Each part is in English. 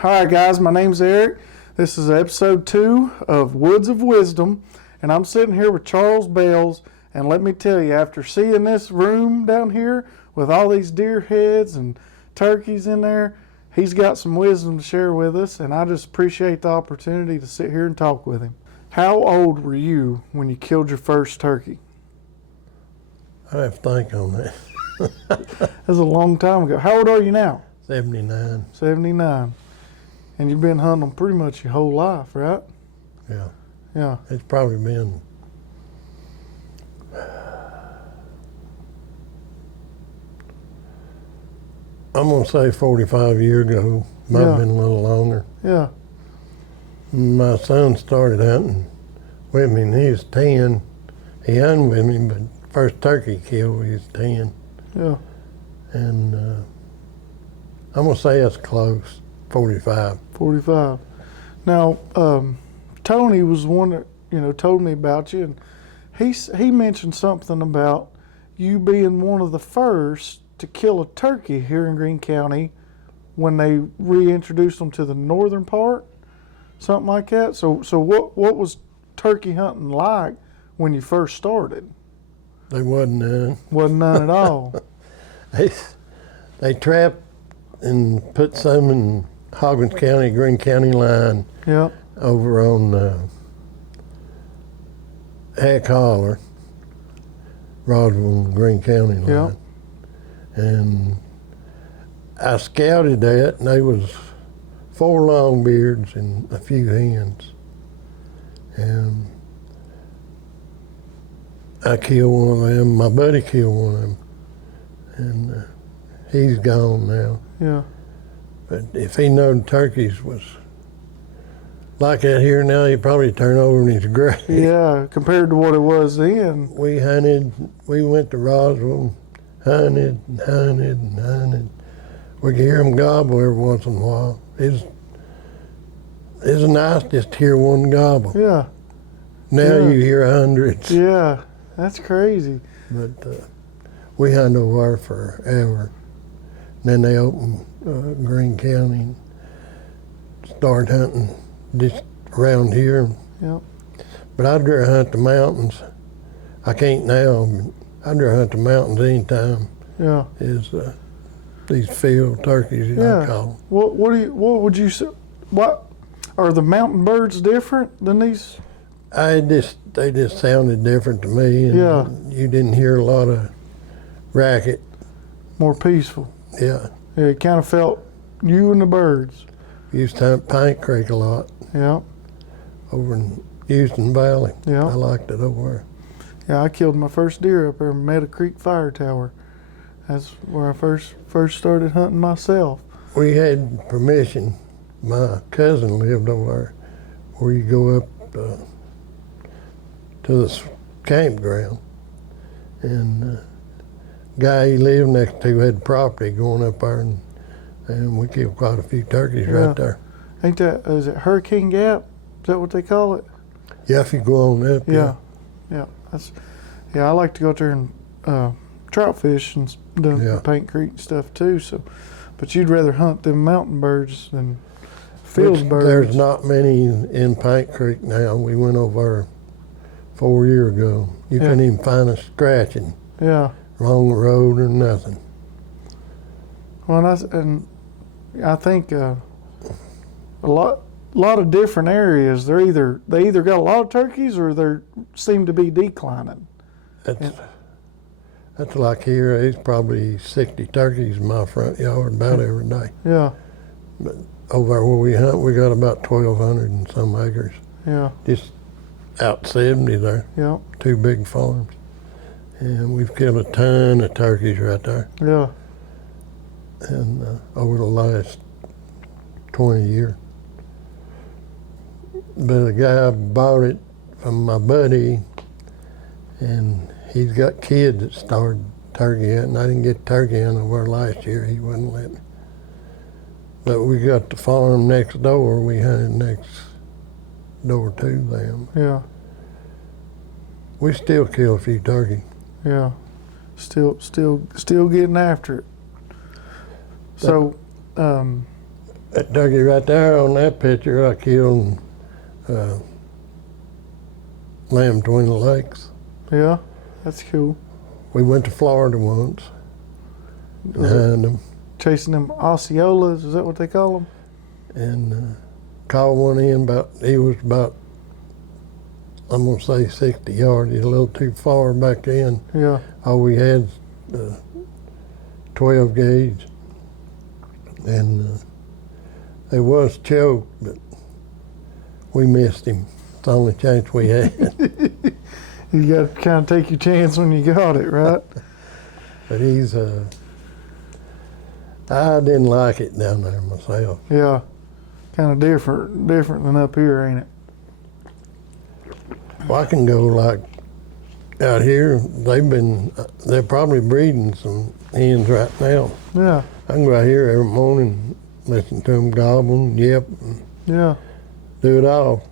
All right, guys, my name's Eric. This is episode 2 of Woods of Wisdom, and I'm sitting here with Charles Bales. And let me tell you, after seeing this room down here with all these deer heads and turkeys in there, he's got some wisdom to share with us, and I just appreciate the opportunity to sit here and talk with him. How old were you when you killed your first turkey? I have to think on that. That was a long time ago. How old are you now? 79. 79. And you've been hunting them pretty much your whole life, right? Yeah. Yeah. It's probably been I'm gonna say 45 years ago. Might have been a little longer. Yeah. My son started hunting with me and he was 10. He hunted with me, but first turkey kill he was 10. Yeah. And I'm gonna say that's close. 45. 45. Now, Tony was one that told me about you, and he mentioned something about you being one of the first to kill a turkey here in Greene County when they reintroduced them to the northern part, something like that. So what was turkey hunting like when you first started? There wasn't none. Wasn't none at all. They trapped and put some in Hawkins County, Greene County line. Yeah. Over on Hack Holler, Roswell, Greene County line. Yeah. And I scouted that, and there was 4 longbeards and a few hens. And I killed one of them. My buddy killed one of them. And he's gone now. Yeah. But if he knowed turkeys was like that here now, he'd probably turn over in his grave. Yeah, compared to what it was then. We hunted, we went to Roswell, hunted and hunted and hunted. We could hear them gobble every once in a while. It's nice just to hear one gobble. Yeah. Now Yeah. you hear hundreds. Yeah, that's crazy. But we hunted over there forever. Then they opened Greene County and started hunting just around here. Yep. But I'd rather hunt the mountains. I can't now, but I'd rather hunt the mountains anytime. Yeah. Is these field turkeys, I call them. What would you say? What are the mountain birds different than these? They just sounded different to me, and Yeah. you didn't hear a lot of racket. More peaceful. Yeah. It kind of felt you and the birds. Used to hunt Pine Creek a lot Yeah. over in Houston Valley. Yeah. I liked it over there. Yeah, I killed my first deer up there in Meadow Creek Fire Tower. That's where I first started hunting myself. We had permission. My cousin lived over there, where you go up to the campground, and guy he lived next to had property going up there, and we killed quite a few turkeys right there. Ain't that, is it Hurricane Gap? Is that what they call it? Yeah, if you go on up. Yeah. I like to go out there and trout fish and down Paint Creek and stuff too. So, but you'd rather hunt them mountain birds than field birds. There's not many in Paint Creek now. We went over 4 years ago. You couldn't even find a scratching. Yeah. Wrong road or nothing. Well, and I think a lot of different areas. They either got a lot of turkeys or they seem to be declining. That's like here. There's probably 60 turkeys in my front yard about every day. Yeah. But over where we hunt, we got about 1,200 and some acres. Yeah. Just out 70 there. Yeah. 2 big farms. And we've killed a ton of turkeys right there. Yeah. And over the last 20 years. But the guy bought it from my buddy, and he's got kids that started turkey hunting. I didn't get turkey hunting over last year. He wouldn't let me. But we got the farm next door. We hunted next door to them. Yeah. We still kill a few turkey. Yeah. Still getting after it. So, That turkey right there on that picture, I killed lamb between the lakes. Yeah, that's cool. We went to Florida once and had them, Chasing them Osceolas, is that what they call them? and called one in he was about, I'm gonna say 60 yards. He's a little too far back in. Yeah. All we had 12 gauge, and it was choked, but we missed him. It's the only chance we had. You got to kind of take your chance when you got it, right? But he's, I didn't like it down there myself. Yeah. Kind of different than up here, ain't it? Well, I can go like out here. They're probably breeding some hens right now. Yeah. I can go out here every morning, listen to them gobble, yep, and Yeah. do it all.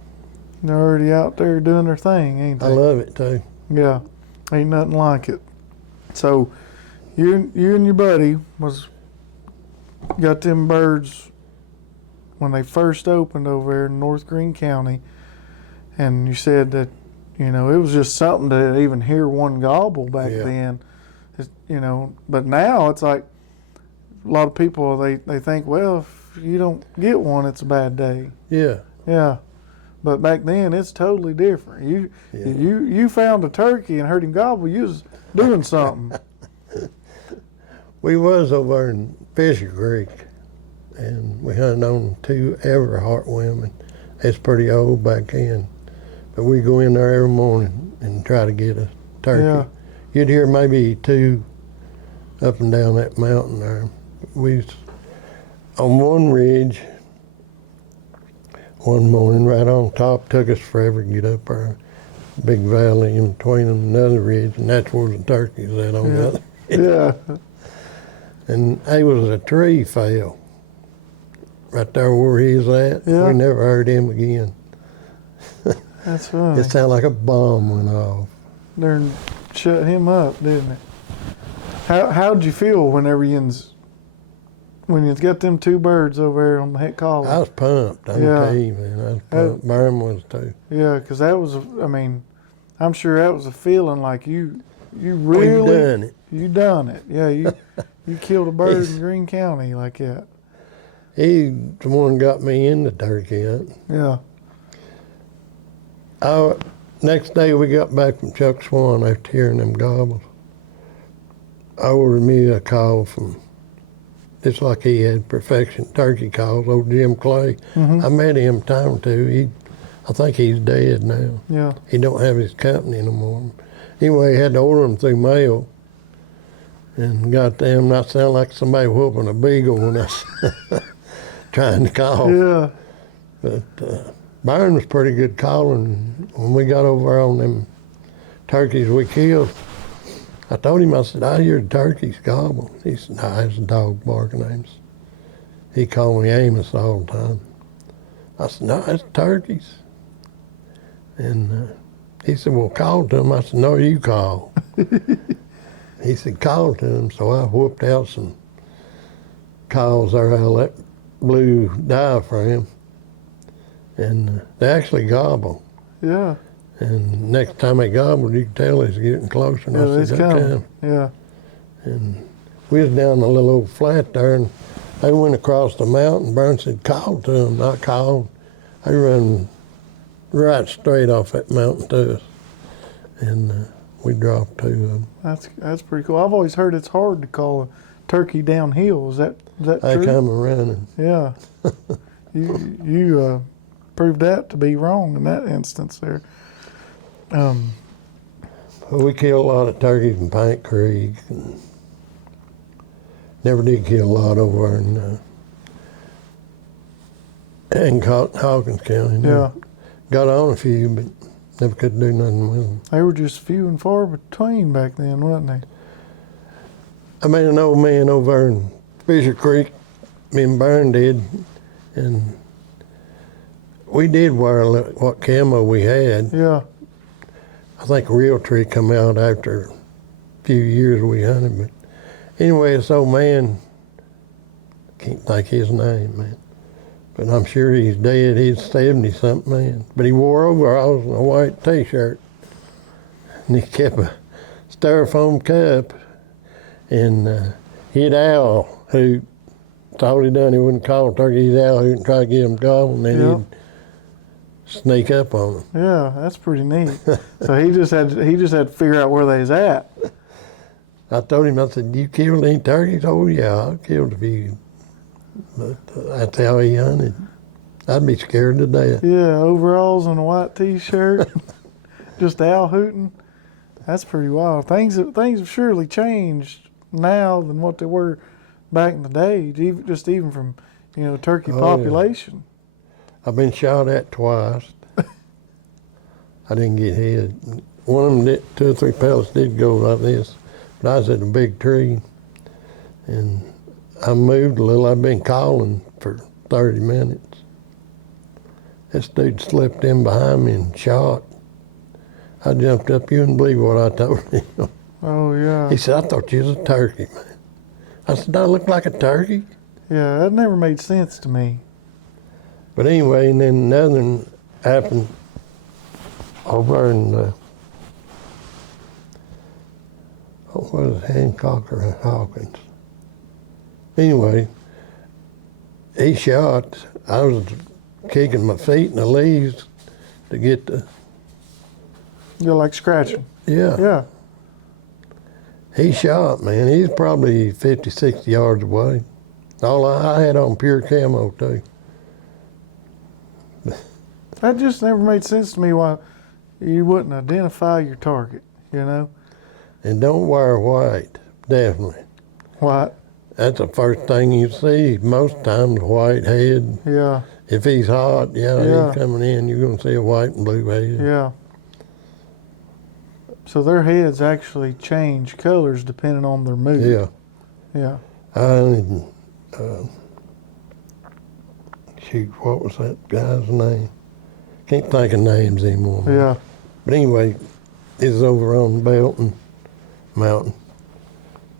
They're already out there doing their thing, ain't they? I love it too. Yeah. Ain't nothing like it. So, you and your buddy got them birds when they first opened over there in North Greene County, and you said that, you know, it was just something to even hear one gobble back then. You know, but now it's like a lot of people, they think, well, if you don't get one, it's a bad day. Yeah. Yeah. But back then, it's totally different. You found a turkey and heard him gobble, you was doing something. We was over in Fisher Creek, and we hunted on 2 Everhart women. It's pretty old back then. But we go in there every morning and try to get a turkey. Yeah. You'd hear maybe 2 up and down that mountain there. We was on one ridge one morning right on top. Took us forever to get up there. Big valley in between them, another ridge, and that's where the turkeys at on the other. Yeah. And there was a tree fell right there where he's at. Yeah. We never heard him again. That's funny. It sounded like a bomb went off. There and shut him up, didn't it? How'd you feel whenever you got them 2 birds over there on the head collar? I was pumped. I Yeah. tell you, man. I was pumped. Byron was too. Yeah, because that was, I mean, I'm sure that was a feeling like you really We've done it. You done it. Yeah, you killed a bird in Greene County like that. He's the one who got me into turkey hunting. Yeah. Next day we got back from Chuck Swan after hearing them gobbles. I ordered me a call from, just like he had perfection turkey calls, old Jim Clay. Mm-hmm. I met him a time or two. I think he's dead now. Yeah. He don't have his company no more. Anyway, he had to order them through mail, and got them. Not sound like somebody whooping a beagle when I was trying to call. Yeah. But Byron was pretty good calling. When we got over on them turkeys we killed, I told him, I said, I hear the turkeys gobble. He said, nah, it's a dog barking names. He called me Amos all the time. I said, no, it's turkeys. And he said, well, call to them. I said, no, you call. He said, call to them. So I whooped out some calls there out of that blue diaphragm. And they actually gobble. Yeah. And next time they gobbled, you could tell it's getting closer. And Yeah, I it's said, coming. Yeah. And we was down a little old flat there, and they went across the mountain. Burns said, call to them. I called. They run right straight off that mountain to us. And we dropped 2 of them. That's pretty cool. I've always heard it's hard to call a turkey downhill. Is that They true? come running. Yeah. you proved that to be wrong in that instance there. We killed a lot of turkeys in Pint Creek. And never did kill a lot over in Hawkins County. Yeah. Got on a few, but never could do nothing with them. They were just few and far between back then, wasn't they? I met an old man over in Fisher Creek, me and Byron did, and we did wear what camo we had. Yeah. I think Realtree come out after a few years we hunted, but anyway, this old man, can't think his name, man. But I'm sure he's dead. He's 70-something man. But he wore overalls and a white T-shirt. And he kept a styrofoam cup. And he'd owl hoot. That's all he done. He wouldn't call a turkey. He'd owl hoot and try to get him gobbled. And then Yep. he'd sneak up on them. Yeah, that's pretty neat. So he just had to figure out where they was at. I told him, I said, you killed any turkeys? Oh, yeah, I killed a few. But that's how he hunted. I'd be scared to death. Yeah, overalls and a white T-shirt, just owl hooting. That's pretty wild. Things have surely changed now than what they were back in the day. Even from turkey population. I've been shot at twice. I didn't get hit. One of them, 2 or 3 pellets did go like this, but I was at a big tree, and I moved a little. I've been calling for 30 minutes. This dude slipped in behind me and shot. I jumped up. You wouldn't believe what I told him. Oh yeah. He said, I thought you was a turkey, man. I said, do I look like a turkey? Yeah, that never made sense to me. But anyway, and then another one happened over in, what was it, Hancock or Hawkins? Anyway, he shot. I was kicking my feet in the leaves to get the, You're like scratching. yeah. Yeah. He shot, man. He's probably 50, 60 yards away. All I had on pure camo, too. That just never made sense to me why you wouldn't identify your target, And don't wear white, definitely. White. That's the first thing you see. Most times, white head. Yeah. If he's hot, Yeah. he's coming in, you're going to see a white and blue head. Yeah. So their heads actually change colors depending on their mood. Yeah. Yeah. Shoot, what was that guy's name? Can't think of names anymore. Man. Yeah. But anyway, it's over on Belton Mountain.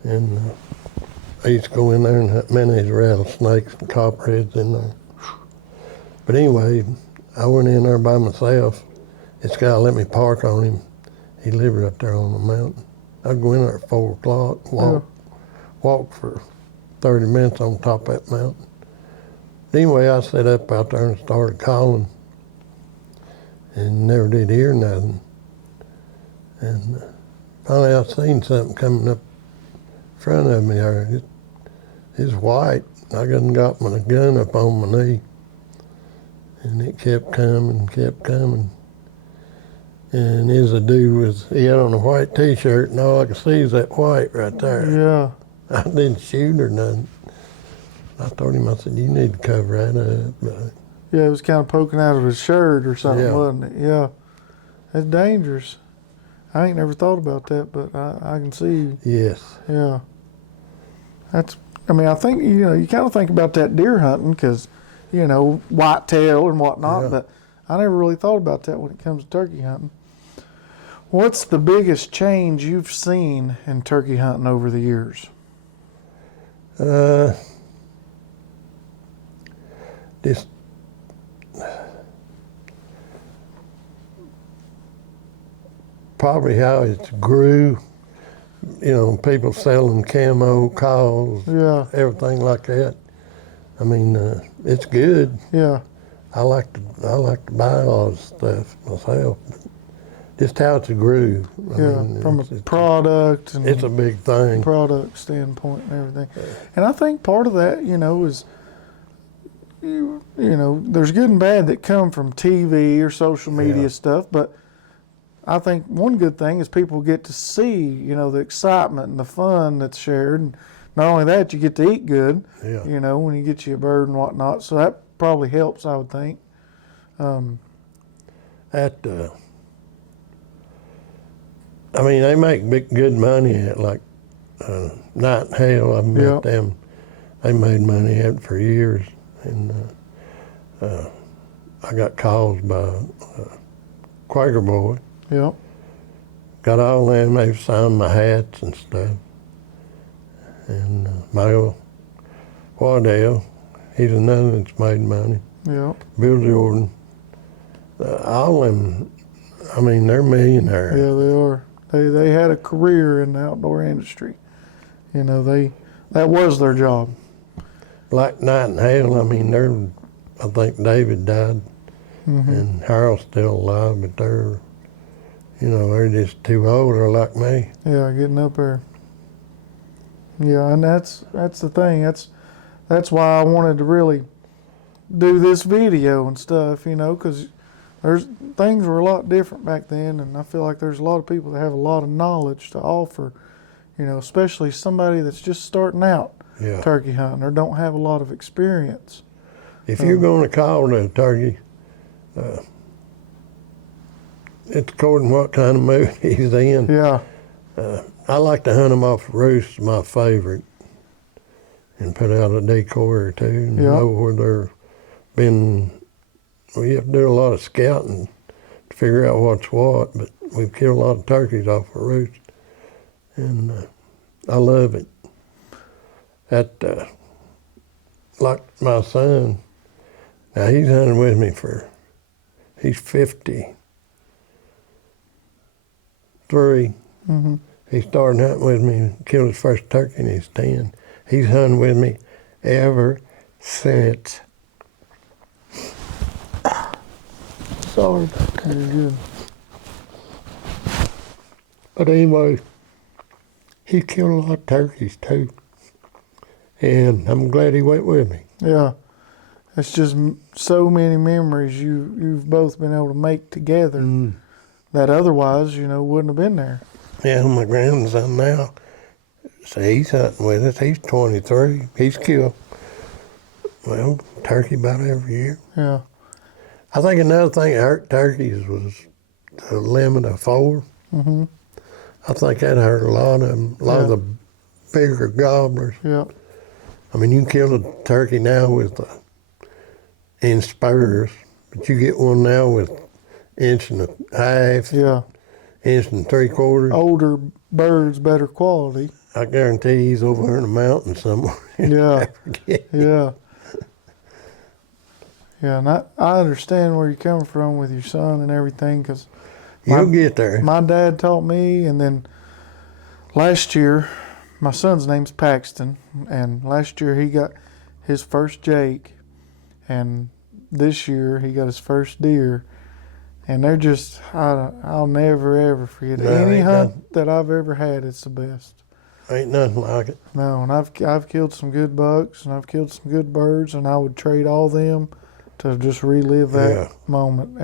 And I used to go in there and hunt many rattlesnakes and copperheads in there. But anyway, I went in there by myself. This guy let me park on him. He lived up there on the mountain. I'd go in there at 4 o'clock, walk for 30 minutes on top of that mountain. Anyway, I sat up out there and started calling and never did hear nothing. And finally I seen something coming up in front of me there. It's white. I got my gun up on my knee. And it kept coming, kept coming. And there's a dude he had on a white T-shirt, and all I could see is that white right there. Yeah. I didn't shoot or nothing. I told him, I said, you need to cover that up. But Yeah, it was kind of poking out of his shirt or something, Yeah. wasn't it? Yeah. That's dangerous. I ain't never thought about that, but I can see. yes, Yeah. I think, you kind of think about that deer hunting because, whitetail and whatnot, Yeah. but I never really thought about that when it comes to turkey hunting. What's the biggest change you've seen in turkey hunting over the years? just probably how it grew. People selling camo, calls, Yeah. everything like that. I mean, it's good. Yeah. I like to buy all this stuff myself. But just how it's grew. I Yeah. mean, From it's a product and it's a big thing. product standpoint and everything. And I think part of that, is there's good and bad that come from TV or social media Yeah. stuff, but I think one good thing is people get to see, the excitement and the fun that's shared. And not only that, you get to eat good, Yeah. when you get you a bird and whatnot. So that probably helps, I would think. They make good money at like Night and Hale. I've met Yeah. them. They made money at it for years. And I got calls by Quaker Boy. Yep. Got all them. They signed my hats and stuff. And my old Waddell, he's another that's made money. Yeah. Bill Jordan, all of them. I mean, they're millionaires. Yeah, they are. They had a career in the outdoor industry. You know, that was their job. Like Nightingale, I mean, I think David died, and Harold's still alive, but they're just too old. They're like me. Yeah, getting up there. Yeah, and that's the thing. That's why I wanted to really do this video and stuff, because things were a lot different back then, and I feel like there's a lot of people that have a lot of knowledge to offer, especially somebody that's just starting out turkey hunting or don't have a lot of experience. If you're going to call it a turkey, it's according to what kind of mood he's in. Yeah. I like to hunt them off Roost, my favorite, and put out a decoy or two and know where they're been. We have to do a lot of scouting to figure out what's what, but we've killed a lot of turkeys off of Roost, and I love it. Like my son, now he's hunting with me he's 53. Mm-hmm. He started hunting with me, killed his first turkey when he was 10. He's hunted with me ever since. Sorry. Very good. But anyway, he killed a lot of turkeys too. And I'm glad he went with me. Yeah. It's just so many memories you've both been able to make together that otherwise, wouldn't have been there. Yeah, my grandson now, so he's hunting with us. He's 23. He's killed, turkey about every year. Yeah. I think another thing that hurt turkeys was the limit of 4. Mm-hmm. I think that hurt a lot of them, a lot of the bigger gobblers. Yeah. I mean, you can kill a turkey now in spurs, but you get one now with 1.5 inches, Yeah. 1.75 inches. Older birds, better quality. I guarantee he's over here in the mountains somewhere. Yeah. Yeah. Yeah, and I understand where you're coming from with your son and everything, because You'll get there. my dad taught me, and then last year, my son's name's Paxton, and last year he got his first Jake, and this year he got his first deer, and they're just, I'll never ever forget it. Any hunt that I've ever had, it's the best. Ain't nothing like it. No, and I've killed some good bucks, and I've killed some good birds, and I would trade all them to just relive that moment,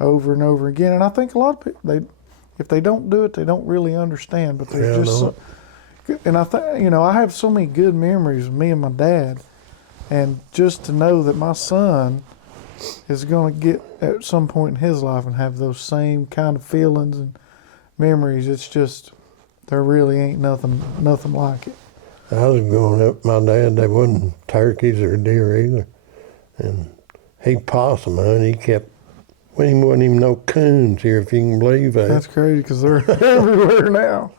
over and over again. And I think a lot of people, if they don't do it, they don't really understand. But there's and I think, I have so many good memories of me and my dad, and just to know that my son is going to get at some point in his life and have those same kind of feelings and memories, it's just, there really ain't nothing like it. I was growing up, my dad, they wasn't turkeys or deer either. And he possum hunted. He kept, we wasn't even no coons here, if you can believe that. That's crazy, because they're everywhere now.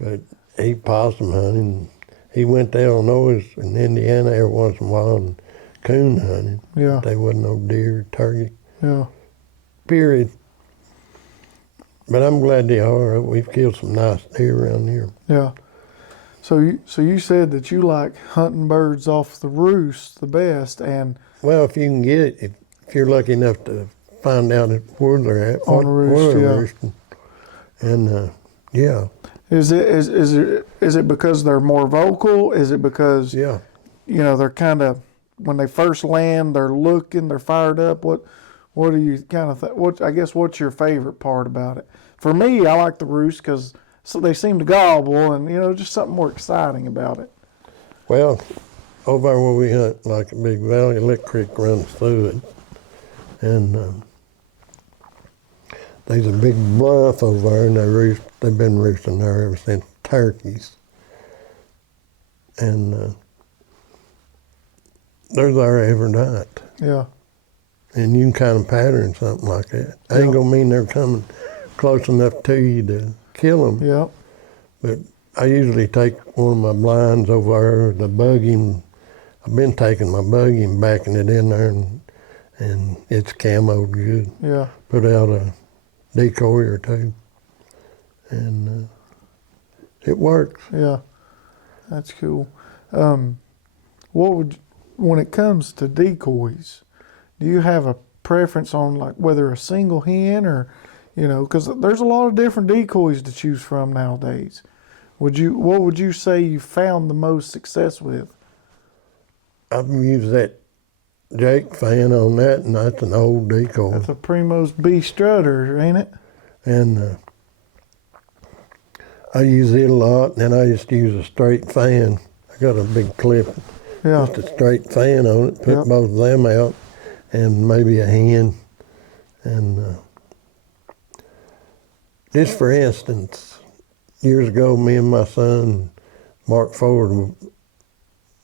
But he possum hunted. And he went to Illinois and Indiana every once in a while and coon hunted. Yeah. They wasn't no deer, turkey. Yeah. Period. But I'm glad they are. We've killed some nice deer around here. Yeah. So you said that you like hunting birds off the roost the best, and well, if you can get it, if you're lucky enough to find out where they're at, on the roost, and yeah. Is it because they're more vocal? Is it because they're kind of, when they first land, they're looking, they're fired up? What do you kind of think? What's your favorite part about it? For me, I like the roost because they seem to gobble, and just something more exciting about it. Well, over where we hunt, like a big valley, Lick Creek runs through it, and there's a big bluff over there, and they've been roosting there ever since, turkeys, and they're there every night. Yeah. And you can kind of pattern something like that. Ain't gonna mean they're coming close enough to you to kill them. Yeah. But I usually take one of my blinds over there to bug him I've been taking my buggy and backing it in there, and it's camoed good. Yeah. Put out a decoy or two, and it works. Yeah. That's cool. When it comes to decoys, do you have a preference on like whether a single hen or, because there's a lot of different decoys to choose from nowadays. What would you say you found the most success with? I've used that Jake fan on that, and that's an old decoy. That's a Primo's B strutter, ain't it? And I use it a lot, and then I just use a straight fan. I got a big clip, Yeah. just a straight fan on it, put Yep. both of them out, and maybe a hen. And just for instance, years ago, me and my son, Mark Ford,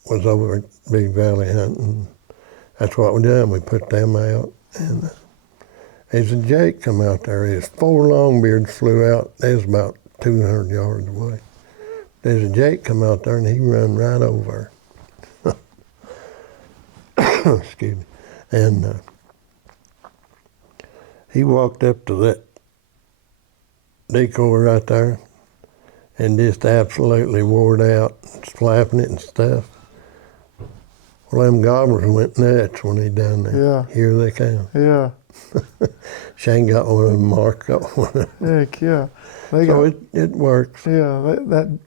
was over at Big Valley hunting. That's what we done. We put them out, and there's a Jake come out there. His 4 longbeards flew out. They was about 200 yards away. There's a Jake come out there, and he run right over her. Excuse me. And he walked up to that decoy right there and just absolutely wore it out, flapping it and stuff. Well, them gobblers went nuts when he done that. Yeah. Here they come. Yeah. Shane got one of them, Mark got one. Heck yeah. So it works. Yeah, that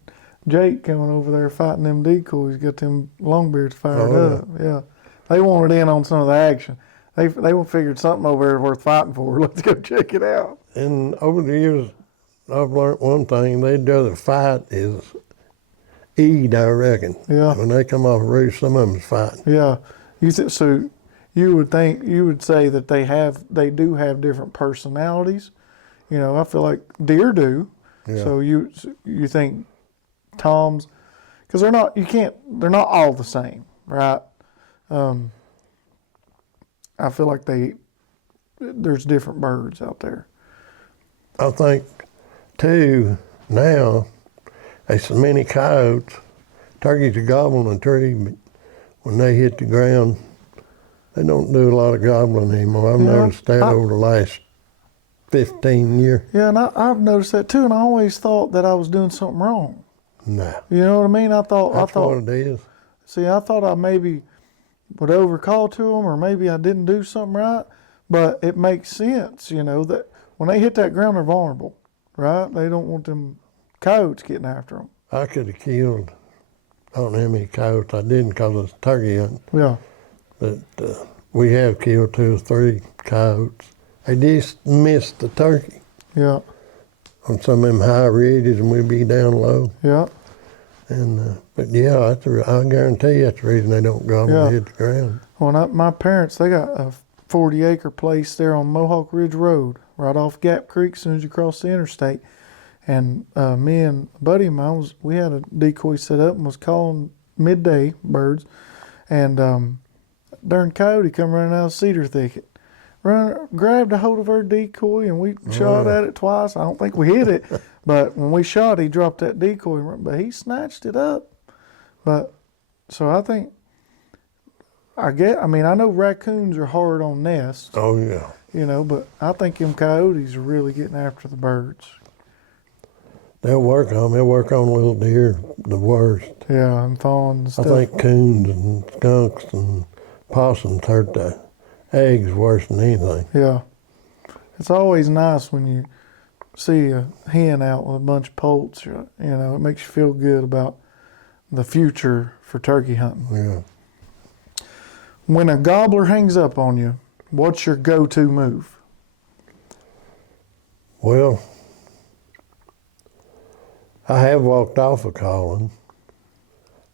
Jake coming over there fighting them decoys got them longbeards fired Oh, up. Yeah. They wanted in on some of the action. They figured something over there worth fighting for. Let's go check it out. And over the years, I've learned one thing. They'd rather fight is eat, I reckon. Yeah. When they come off roost, some of them's fighting. Yeah. So you would say that they do have different personalities. I feel like deer do. Yeah. So you think toms, because they're not all the same, right? I feel like there's different birds out there. I think, too, now, there's so many coyotes. Turkeys are gobbling a tree, but when they hit the ground, they don't do a lot of gobbling anymore. I've noticed that over the last 15 years. Yeah, and I've noticed that too, and I always thought that I was doing something wrong. Nah. You know what I mean? I thought What it is. See, I thought I maybe would overcall to them, or maybe I didn't do something right. But it makes sense, that when they hit that ground, they're vulnerable, right? They don't want them coyotes getting after them. I could have killed, I don't know how many coyotes I didn't because it's turkey hunting, Yeah, but we have killed 2 or 3 coyotes. They just missed the turkey yeah, on some of them high ridges, and we'd be down low. yeah. And but yeah, I guarantee you that's the reason they don't gobble Yeah. to hit the ground. Well, my parents, they got a 40-acre place there on Mohawk Ridge Road, right off Gap Creek, as soon as you cross the interstate. And me and a buddy of mine, we had a decoy set up and was calling midday birds. And darn coyote come running out of the cedar thicket. Grabbed a hold of our decoy, and we shot at it twice. I don't think we hit it, but when we shot, he dropped that decoy, but he snatched it up. But so I think, I know raccoons are hard on nests, Oh yeah, but I think them coyotes are really getting after the birds. they'll work on 'em. They'll work on little deer the worst. Yeah, and fawns and I stuff. think coons and skunks and possums hurt the eggs worse than anything. Yeah. It's always nice when you see a hen out with a bunch of poults. It makes you feel good about the future for turkey hunting. Yeah. When a gobbler hangs up on you, what's your go-to move? Well, I have walked off a calling.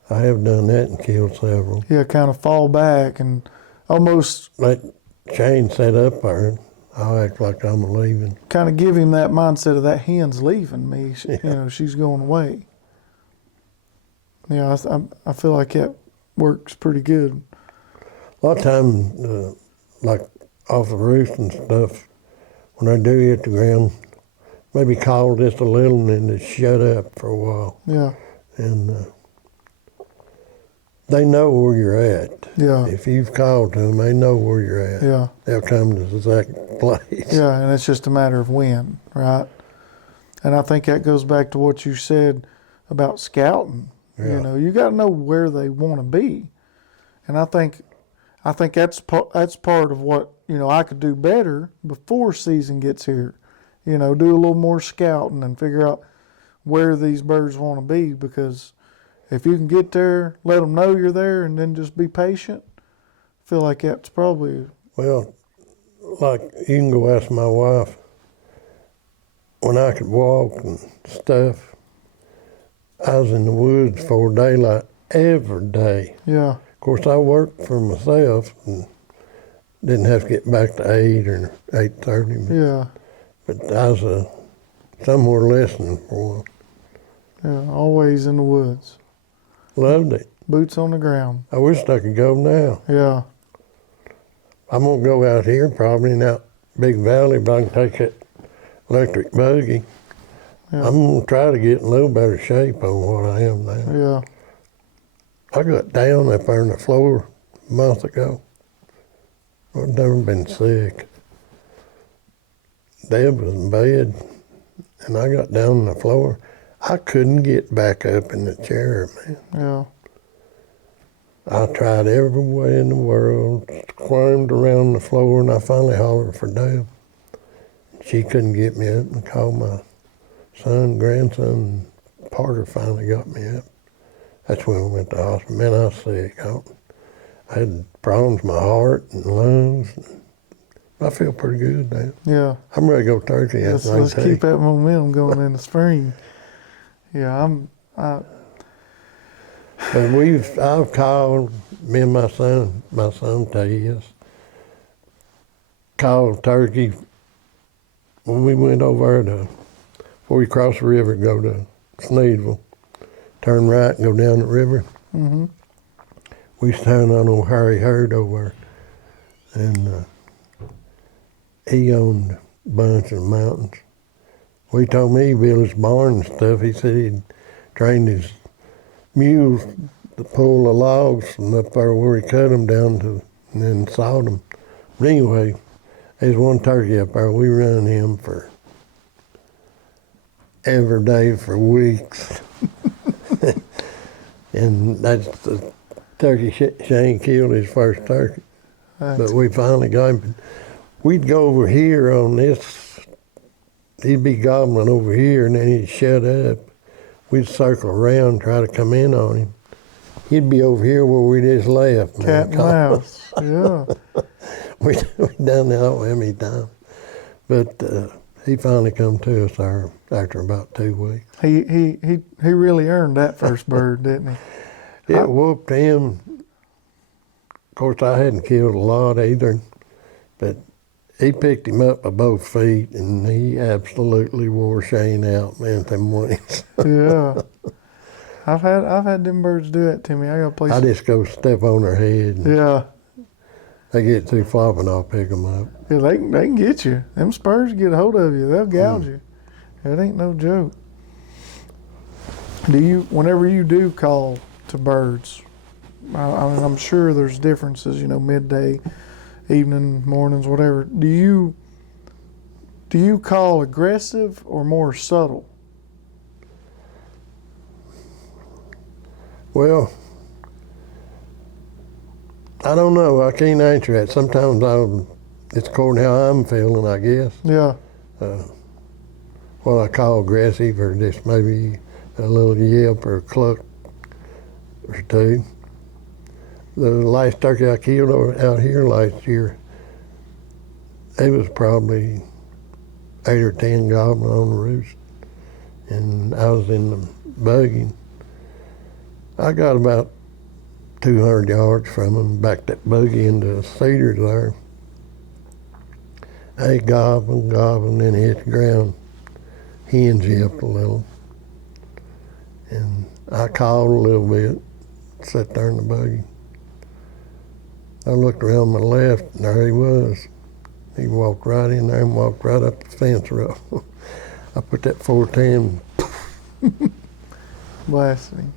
I have done that and killed several. Yeah, kind of fall back and almost Let Shane set up there. I'll act like I'm leaving. kind of give him that mindset of that hen's leaving me. She's going away. Yeah, I feel like that works pretty good. A lot of times, like off the roost and stuff, when I do hit the ground, maybe call just a little and then just shut up for a while. Yeah, And they know where you're at. Yeah. If you've called to them, they know where you're at. Yeah. They'll come to the exact place. Yeah, and it's just a matter of when, right? And I think that goes back to what you said about scouting. Yeah. You know, you got to know where they want to be, and I think that's part of what, you know, I could do better before season gets here. You know, do a little more scouting and figure out where these birds want to be, because if you can get there, let them know you're there, and then just be patient, I feel like that's probably... Well, like you can go ask my wife, when I could walk and stuff, I was in the woods before daylight every day. Yeah. Of course, I worked for myself and didn't have to get back to 8 or 8:30. Yeah. But I was somewhere listening for one. Yeah, always in the woods. Loved it. Boots on the ground. I wish I could go now. Yeah. I'm going to go out here probably in that big valley, but I can take that electric buggy. Yeah. I'm going to try to get in a little better shape on what I am now. Yeah. I got down up there on the floor a month ago. I've never been sick. Deb was in bed, and I got down on the floor. I couldn't get back up in the chair, man. Yeah. I tried every way in the world, squirmed around the floor, and I finally hollered for Deb. She couldn't get me up, and called my son, grandson. Parker finally got me up. That's when we went to the hospital. Man, I was sick. I had problems with my heart and lungs. I feel pretty good now. Yeah. I'm ready to go turkey. Let's keep that momentum going in the spring. Yeah, But I've called, me and my son tell you this, called turkey when we went over before you cross the river, go to Sneedville, turn right and go down the river. Mm-hmm. We used to hunt on old Harry Hurd over there, and he owned a bunch of mountains. He told me he built his barn and stuff. He said he'd trained his mules to pull the logs from up there where he cut them down to, and then sawed them. But anyway, there's one turkey up there. We run him for every day for weeks. And that's the turkey Shane killed his first turkey. But we finally got him. We'd go over here on this. He'd be gobbling over here, and then he'd shut up. We'd circle around, try to come in on him. He'd be over here where we just left. Cat and mouse, yeah. we done that how many times. But he finally come to us there after about 2 weeks. He really earned that first bird, didn't he? It whooped him. Of course, I hadn't killed a lot either, but he picked him up by both feet, and he absolutely wore Shane out, man, them mornings. Yeah. I've had them birds do that to me. I got a place. I just go step on their head. And yeah. they get too flopping, I'll pick them up. Yeah, they can get you. Them spurs get a hold of you. They'll gouge you. It ain't no joke. Whenever you do call to birds, I mean, I'm sure there's differences, you know, midday, evening, mornings, whatever. Do you call aggressive or more subtle? Well, I don't know. I can't answer that. Sometimes it's according to how I'm feeling, I guess. Yeah. What I call aggressive, or just maybe a little yelp or a cluck or two. The last turkey I killed out here last year, it was probably 8 or 10 gobbling on the roost. And I was in the buggy. I got about 200 yards from him, backed that buggy into the cedars there. They gobbling, then hit the ground. Hens yipped a little. And I called a little bit, sat there in the buggy. I looked around my left, and there he was. He walked right in there and walked right up the fence row. I put that 410. Blasting.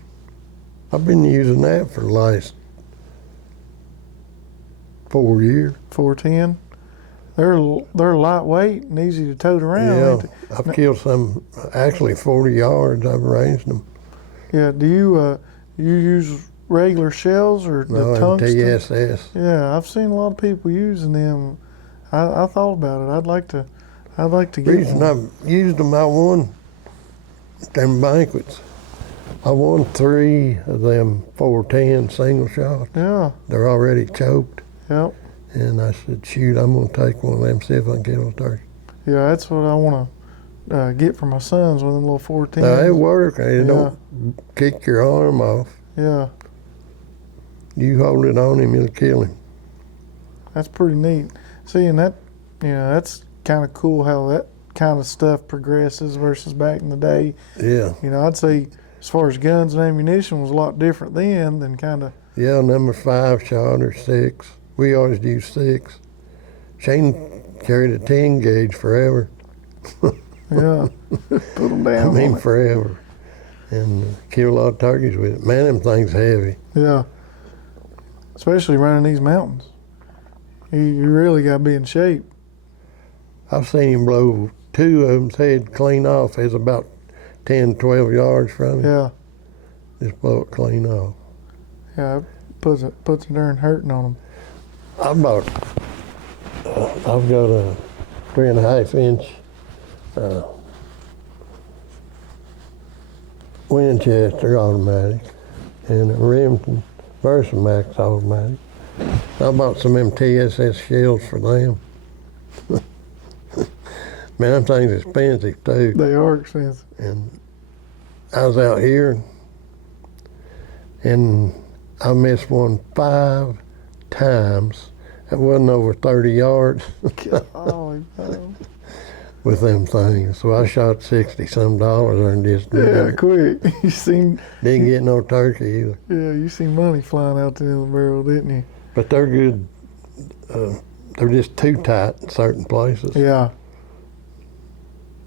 I've been using that for the last 4 years. 410. They're lightweight and easy to tote around. Yeah, ain't they? I've killed some, actually 40 yards. I've arranged them. Yeah. Do you use regular shells or No, the tungsten? TSS. Yeah, I've seen a lot of people using them. I thought about it. I'd like to The get reason one. I've used them, I won them banquets. I won 3 of them 410 single shots. Yeah. They're already choked. Yep. And I said, shoot, I'm going to take one of them, see if I can kill a turkey. Yeah, that's what I want to get for my sons with them little 410s. Now, they work. They Yeah. don't kick your arm off. Yeah, You hold it on him, it'll kill him. that's pretty neat. See, and that's kind of cool how that kind of stuff progresses versus back in the day. Yeah. I'd say as far as guns and ammunition was a lot different then than kind of. Yeah, number 5 shot or 6. We always use 6. Shane carried a 10 gauge forever. Yeah, put them I down. mean, on it. forever. And killed a lot of turkeys with it. Man, them things heavy. Yeah, especially running these mountains. You really got to be in shape. I've seen him blow 2 of them's head clean off. It's about 10, 12 yards from him. Yeah, Just blow it clean off. yeah, it puts a darn hurting on them. I've got a 3.5 inch Winchester automatic and a Remington Versamax automatic. I bought some of them TSS shells for them. Man, them things expensive too. They are expensive. And I was out here and I missed one 5 times. It wasn't over 30 yards Golly, man. with them things. So I shot $60-some and just Yeah, quick. Didn't get no turkey either. Yeah, you seen money flying out the end of the barrel, didn't you? But they're good. They're just too tight in certain places. Yeah.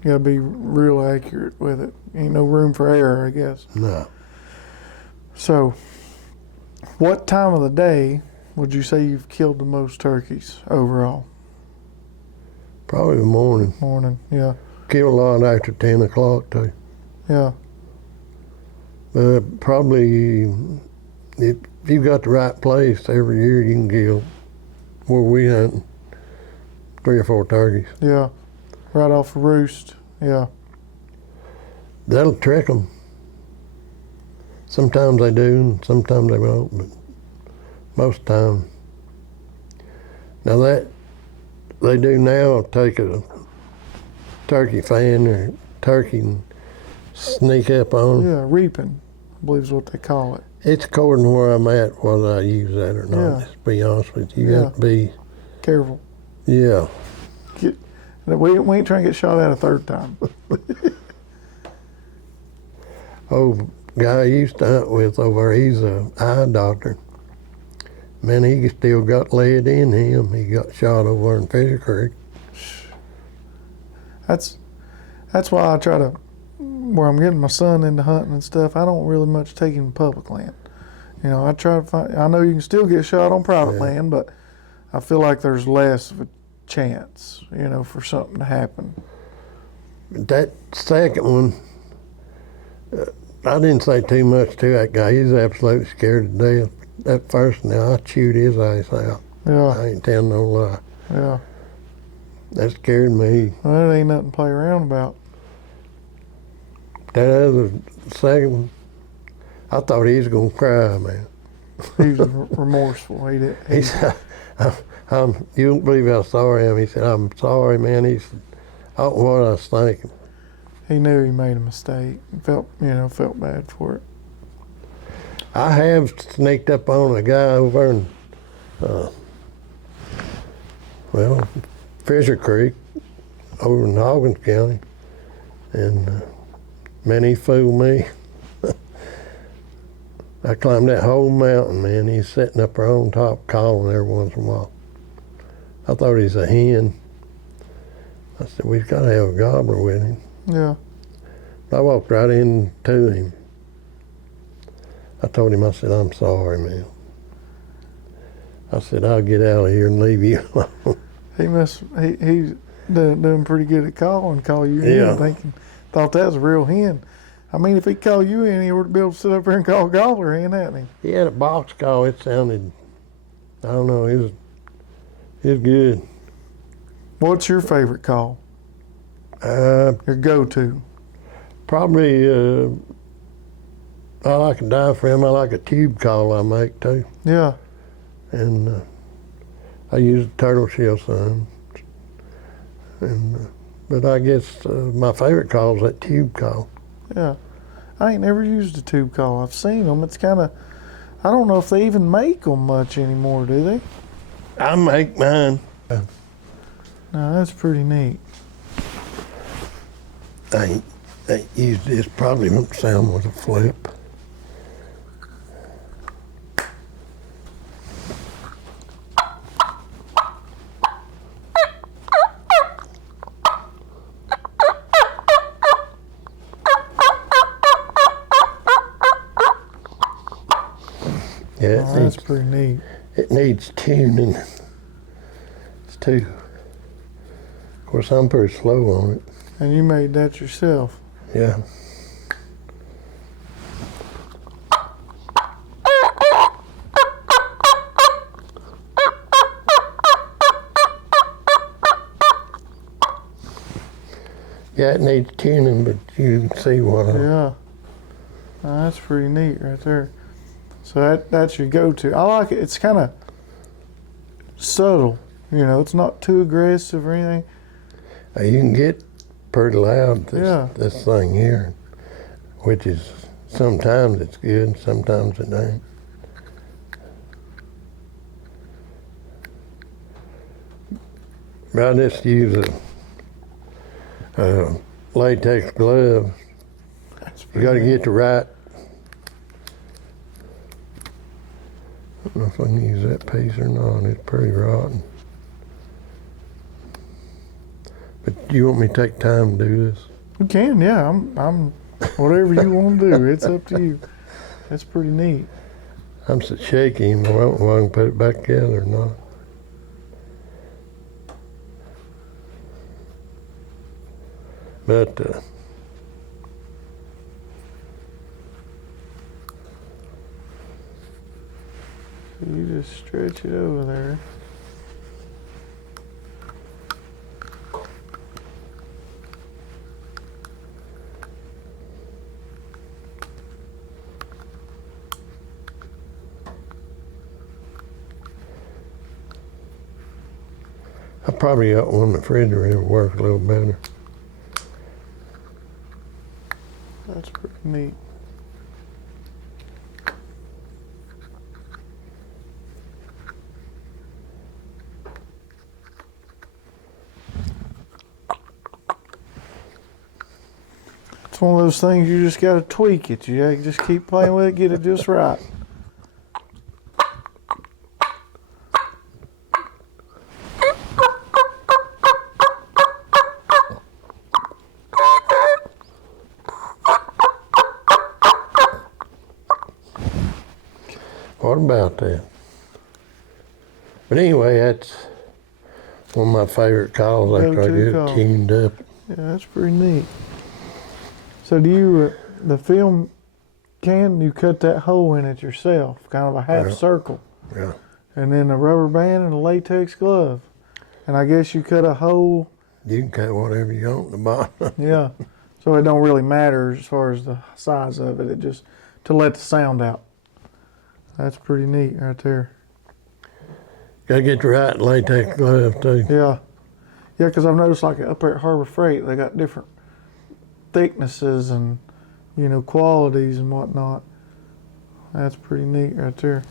You gotta be real accurate with it. Ain't no room for error, I guess. No. So, what time of the day would you say you've killed the most turkeys overall? Probably the morning. Morning, yeah. Kill a lot after 10 o'clock too. Yeah, But probably if you got the right place every year, you can kill where we hunting 3 or 4 turkeys. yeah. Right off the roost, yeah. That'll trick them. Sometimes they do, and sometimes they won't, but most of the time. Now that they do now, take a turkey fan or turkey and sneak up on 'em. Yeah, reaping, I believe is what they call it. It's according to where I'm at, whether I use that or not. Yeah. Just to be honest with you, you Yeah. have to be, Careful. yeah. We ain't trying to get shot at a third time. Oh, guy I used to hunt with over, he's a eye doctor. Man, he still got lead in him. He got shot over in Fisher Creek. That's why I try to, where I'm getting my son into hunting and stuff, I don't really much take him to public land. I try to find, I know you can still get shot on private Yeah. land, but I feel like there's less of a chance, for something to happen. That second one, I didn't say too much to that guy. He's absolutely scared to death. That first one, I chewed his ass out. Yeah, I ain't telling no lie. yeah. That scared me. Well, it ain't nothing to play around about. That other second one, I thought he was gonna cry, man. He was remorseful. He did. He said, you don't believe how sorry I am. He said, I'm sorry, man. He said, I don't know what I was thinking. He knew he made a mistake. Felt bad for it. I have sneaked up on a guy over in, Fisher Creek, over in Hawkins County, and man, he fooled me. I climbed that whole mountain, man. He's sitting up there on top calling every once in a while. I thought he's a hen. I said, we've got to have a gobbler with him. Yeah, I walked right into him. I told him, I said, I'm sorry, man. I said, I'll get out of here and leave you alone. He's doing pretty good at call you Yeah. in, thought that was a real hen. I mean, if he called you in, he would be able to sit up here and call gobbler hen, hadn't he? He had a box call. It sounded, I don't know, it was good. What's your favorite call? Uh, Your go-to? Probably, I like a diaphragm. I like a tube call I make too. Yeah. And I use a turtle shell some. And, but I guess my favorite call is that tube call. Yeah. I ain't never used a tube call. I've seen them. It's kind of, I don't know if they even make them much anymore, do they? I make mine. No, that's pretty neat. I ain't used this. Probably won't sound with a flip. Yeah, Oh, that's pretty neat. it needs tuning. It's too. Of course, I'm pretty slow on it. And you made that yourself. Yeah. Yeah, it needs tuning, but you can see what I'm. Yeah. Oh, that's pretty neat right there. So that's your go-to. I like it. It's kind of subtle. You know, it's not too aggressive or anything. You can get pretty loud Yeah. this thing here, which is sometimes it's good, sometimes it ain't. But I just use a latex glove. That's You got to pretty get the right. I don't know if I can use that piece or not. It's pretty rotten. But you want me to take time to do this? You can, yeah. I'm whatever you want to do. It's up to you. That's pretty neat. I'm so shaky, and I don't know if I can put it back together or not. But You just stretch it over there. I probably got one in the refrigerator that work a little better. That's pretty neat. It's one of those things you just got to tweak it. You just keep playing with it, get it just right. What about that? But anyway, that's one of my favorite calls after I Go-to get it call. tuned up. Yeah, that's pretty neat. So do you, the film can, you cut that hole in it yourself, kind of a half Yeah. circle, Yeah. and then a rubber band and a latex glove. And I guess you cut a hole, You can cut whatever you want at the bottom. yeah. So it don't really matter as far as the size of it, it just to let the sound out. That's pretty neat right there. Gotta get the right latex glove too. Yeah. Yeah, because I've noticed like up there at Harbor Freight, they got different thicknesses and, you know, qualities and whatnot. That's pretty neat right there.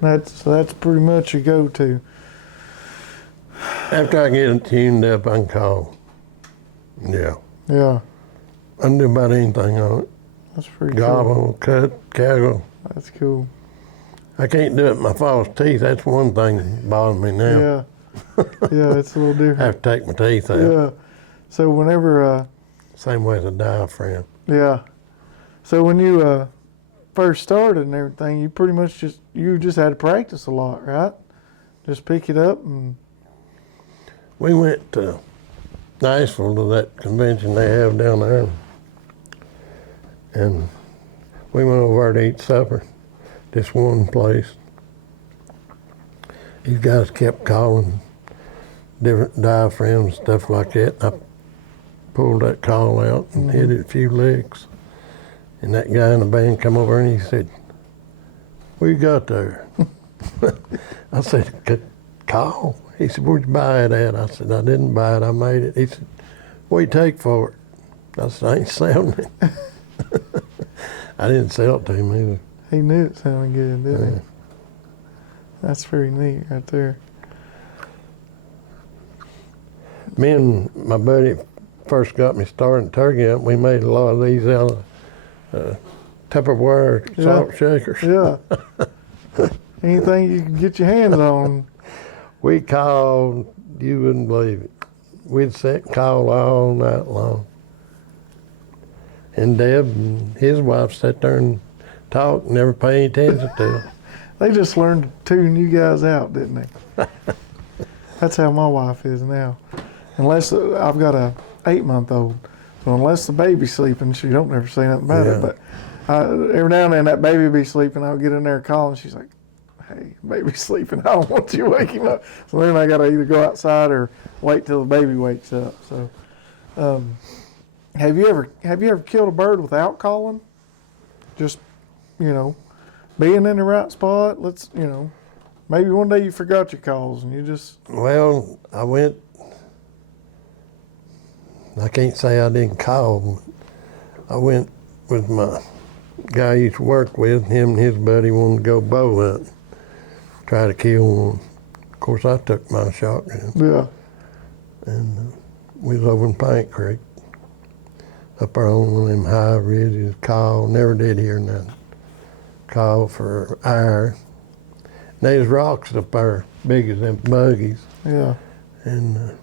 That's pretty much a go-to. After I get it tuned up, I can call. Yeah. Yeah, I can do about anything on it. that's pretty cool. Gobble, cut, gaggle. That's cool. I can't do it with my false teeth. That's one thing that bothers me now. Yeah. Yeah, it's a little I different. have to take my teeth out. Yeah. So whenever, Same way as a diaphragm. yeah. So when you first started and everything, you pretty much just had to practice a lot, right? Just pick it up and. We went to Nashville to that convention they have down there, and we went over there to eat supper. This one place. These guys kept calling different diaphragms, stuff like that. I pulled that call out and hit it a few licks. And that guy in the band come over and he said, "What you got there?" I said, "Call." He said, "Where'd you buy it at?" I said, "I didn't buy it, I made it." He said, "What you take for it?" I said, "I ain't selling it." I didn't sell it to him either. He knew it sounded good, didn't he? That's pretty neat right there. Me and my buddy first got me started turkey hunting. We made a lot of these out of Tupperware salt shakers. Yeah. Anything you can get your hands on. We called, you wouldn't believe it. We'd sit and call all night long. And Deb and his wife sat there and talked, never pay any attention to them. They just learned to tune you guys out, didn't they? That's how my wife is now. Unless I've got a 8-month-old, so unless the baby's sleeping, she don't ever say nothing about it. But every now and then that baby be sleeping, I'll get in there and call, and she's like, "Hey, baby's sleeping. I don't want you to wake him up." So then I got to either go outside or wait till the baby wakes up. So, have you ever killed a bird without calling? Just, being in the right spot. Maybe one day you forgot your calls and you just. Well, I can't say I didn't call. I went with my guy I used to work with. Him and his buddy wanted to go bow hunting, try to kill one. Of course, I took my shotgun. Yeah. And we was over in Pine Creek, up there on one of them high ridges. Call, never did hear nothing. Call for air. There's rocks up there, big as them buggies. Yeah. And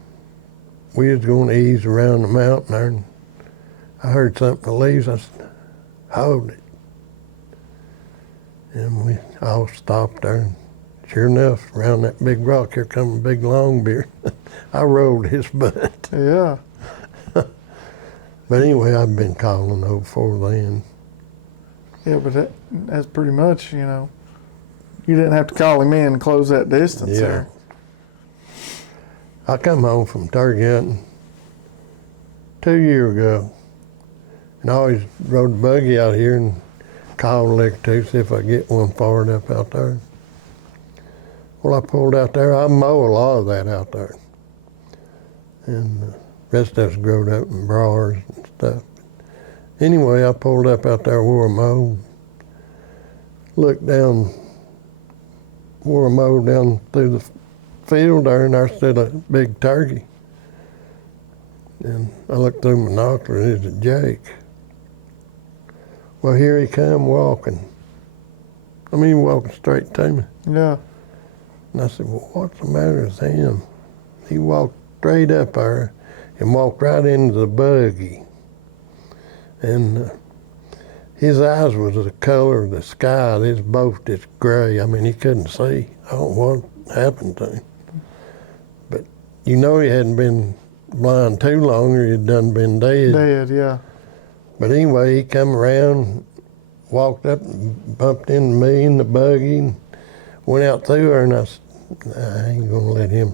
we was going to ease around the mountain there, and I heard something in the leaves. I said, "Hold it." And we all stopped there, and sure enough, around that big rock, here come a big longbeard. I rolled his butt. Yeah. But anyway, I've been calling though before then. Yeah, but that's pretty much, you didn't have to call him in and close that distance there. I come home from turkey hunting 2 years ago, and I always rode the buggy out here and called a lick or two, see if I get one fired up out there. Well, I pulled out there. I mow a lot of that out there. And the rest of us growed up in briars and stuff. Anyway, I pulled up out there where I mowed, looked down where I mowed down through the field there, and there stood a big turkey. And I looked through my binocular, and it was a Jake. Well, here he come walking. Walking straight to me. Yeah. And I said, "Well, what's the matter with him?" He walked straight up there and walked right into the buggy. And his eyes was the color of the sky. They was both just gray. He couldn't see. I don't know what happened to him. But he hadn't been blind too long, or he'd done been dead. Dead, yeah. But anyway, he come around, walked up and bumped into me in the buggy and went out through her, and I said, "I ain't gonna let him."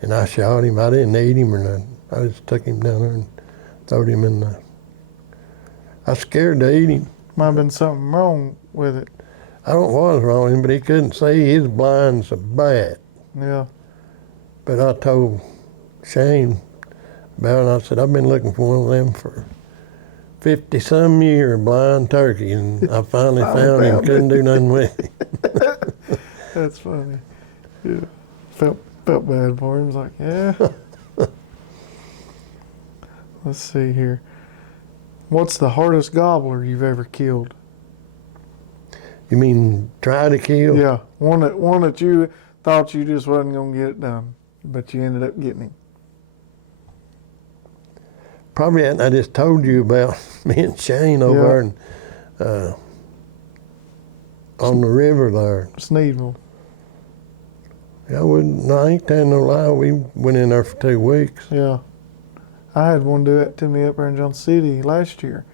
And I shot him. I didn't eat him or nothing. I just took him down there and throwed him in the... I was scared to eat him. Might have been something wrong with it. I don't know what was wrong with him, but he couldn't see. His blind's so bad. Yeah. But I told Shane about it. I said, "I've been looking for one of them for 50-some years, blind turkey, and I finally found him. Couldn't do nothing with him." That's funny. Yeah. Felt bad for him. He was like, yeah. Let's see here. What's the hardest gobbler you've ever killed? You mean try to kill? Yeah. One that you thought you just wasn't going to get it done, but you ended up getting him. Probably, I just told you about me and Shane over there, and on the river there. Sneedville. Yeah, I ain't telling no lie. We went in there for 2 weeks. Yeah. I had one do that to me up there in Johnson City last year.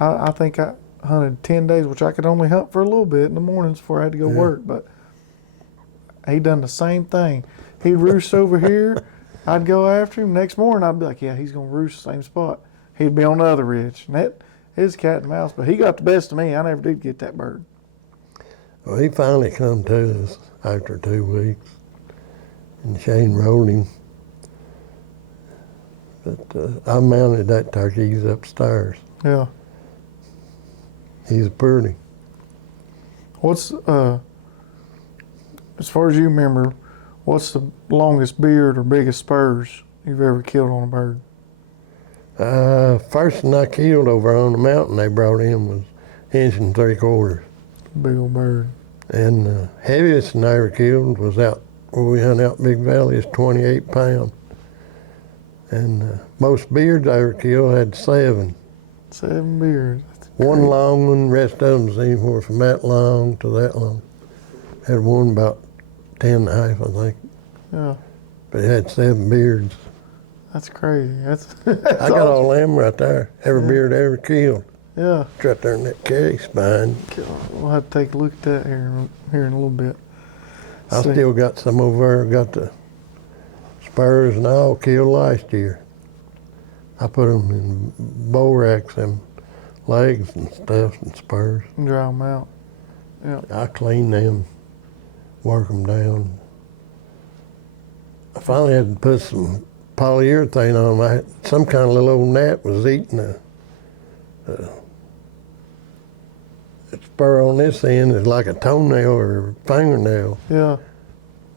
I think I hunted 10 days, which I could only hunt for a little bit in the mornings before I had to go work, but he done the same thing. He'd roost over here. I'd go after him. Next morning, I'd be like, yeah, he's going to roost the same spot. He'd be on the other ridge. And that is cat and mouse, but he got the best of me. I never did get that bird. Well, he finally come to us after 2 weeks, and Shane rolled him. But I mounted that turkey. He's upstairs. Yeah. He's pretty. What's, as far as you remember, what's the longest beard or biggest spurs you've ever killed on a bird? First one I killed over on the mountain they brought in was 1.75 inches. Big old bird. And the heaviest one I ever killed was out where we hunt out Big Valley, is 28 pounds. And most beards I ever killed had 7. 7 beards. That's One great. long one, rest of them was anywhere from that long to that long. Had one about 10 and a half, I think. Yeah. But it had 7 beards. That's crazy. That's I got all them right there. Every beard I ever killed. Yeah. It's right there in that case behind. We'll have to take a look at that here in a little bit. I See. still got some over there. Got the spurs and all killed last year. I put them in bow racks, them legs and stuff and spurs. Dry them out. Yeah. I clean them, work them down. I finally had to put some polyurethane on them. Some kind of little old gnat was eating a spur on this end. It's like a toenail or a fingernail. Yeah.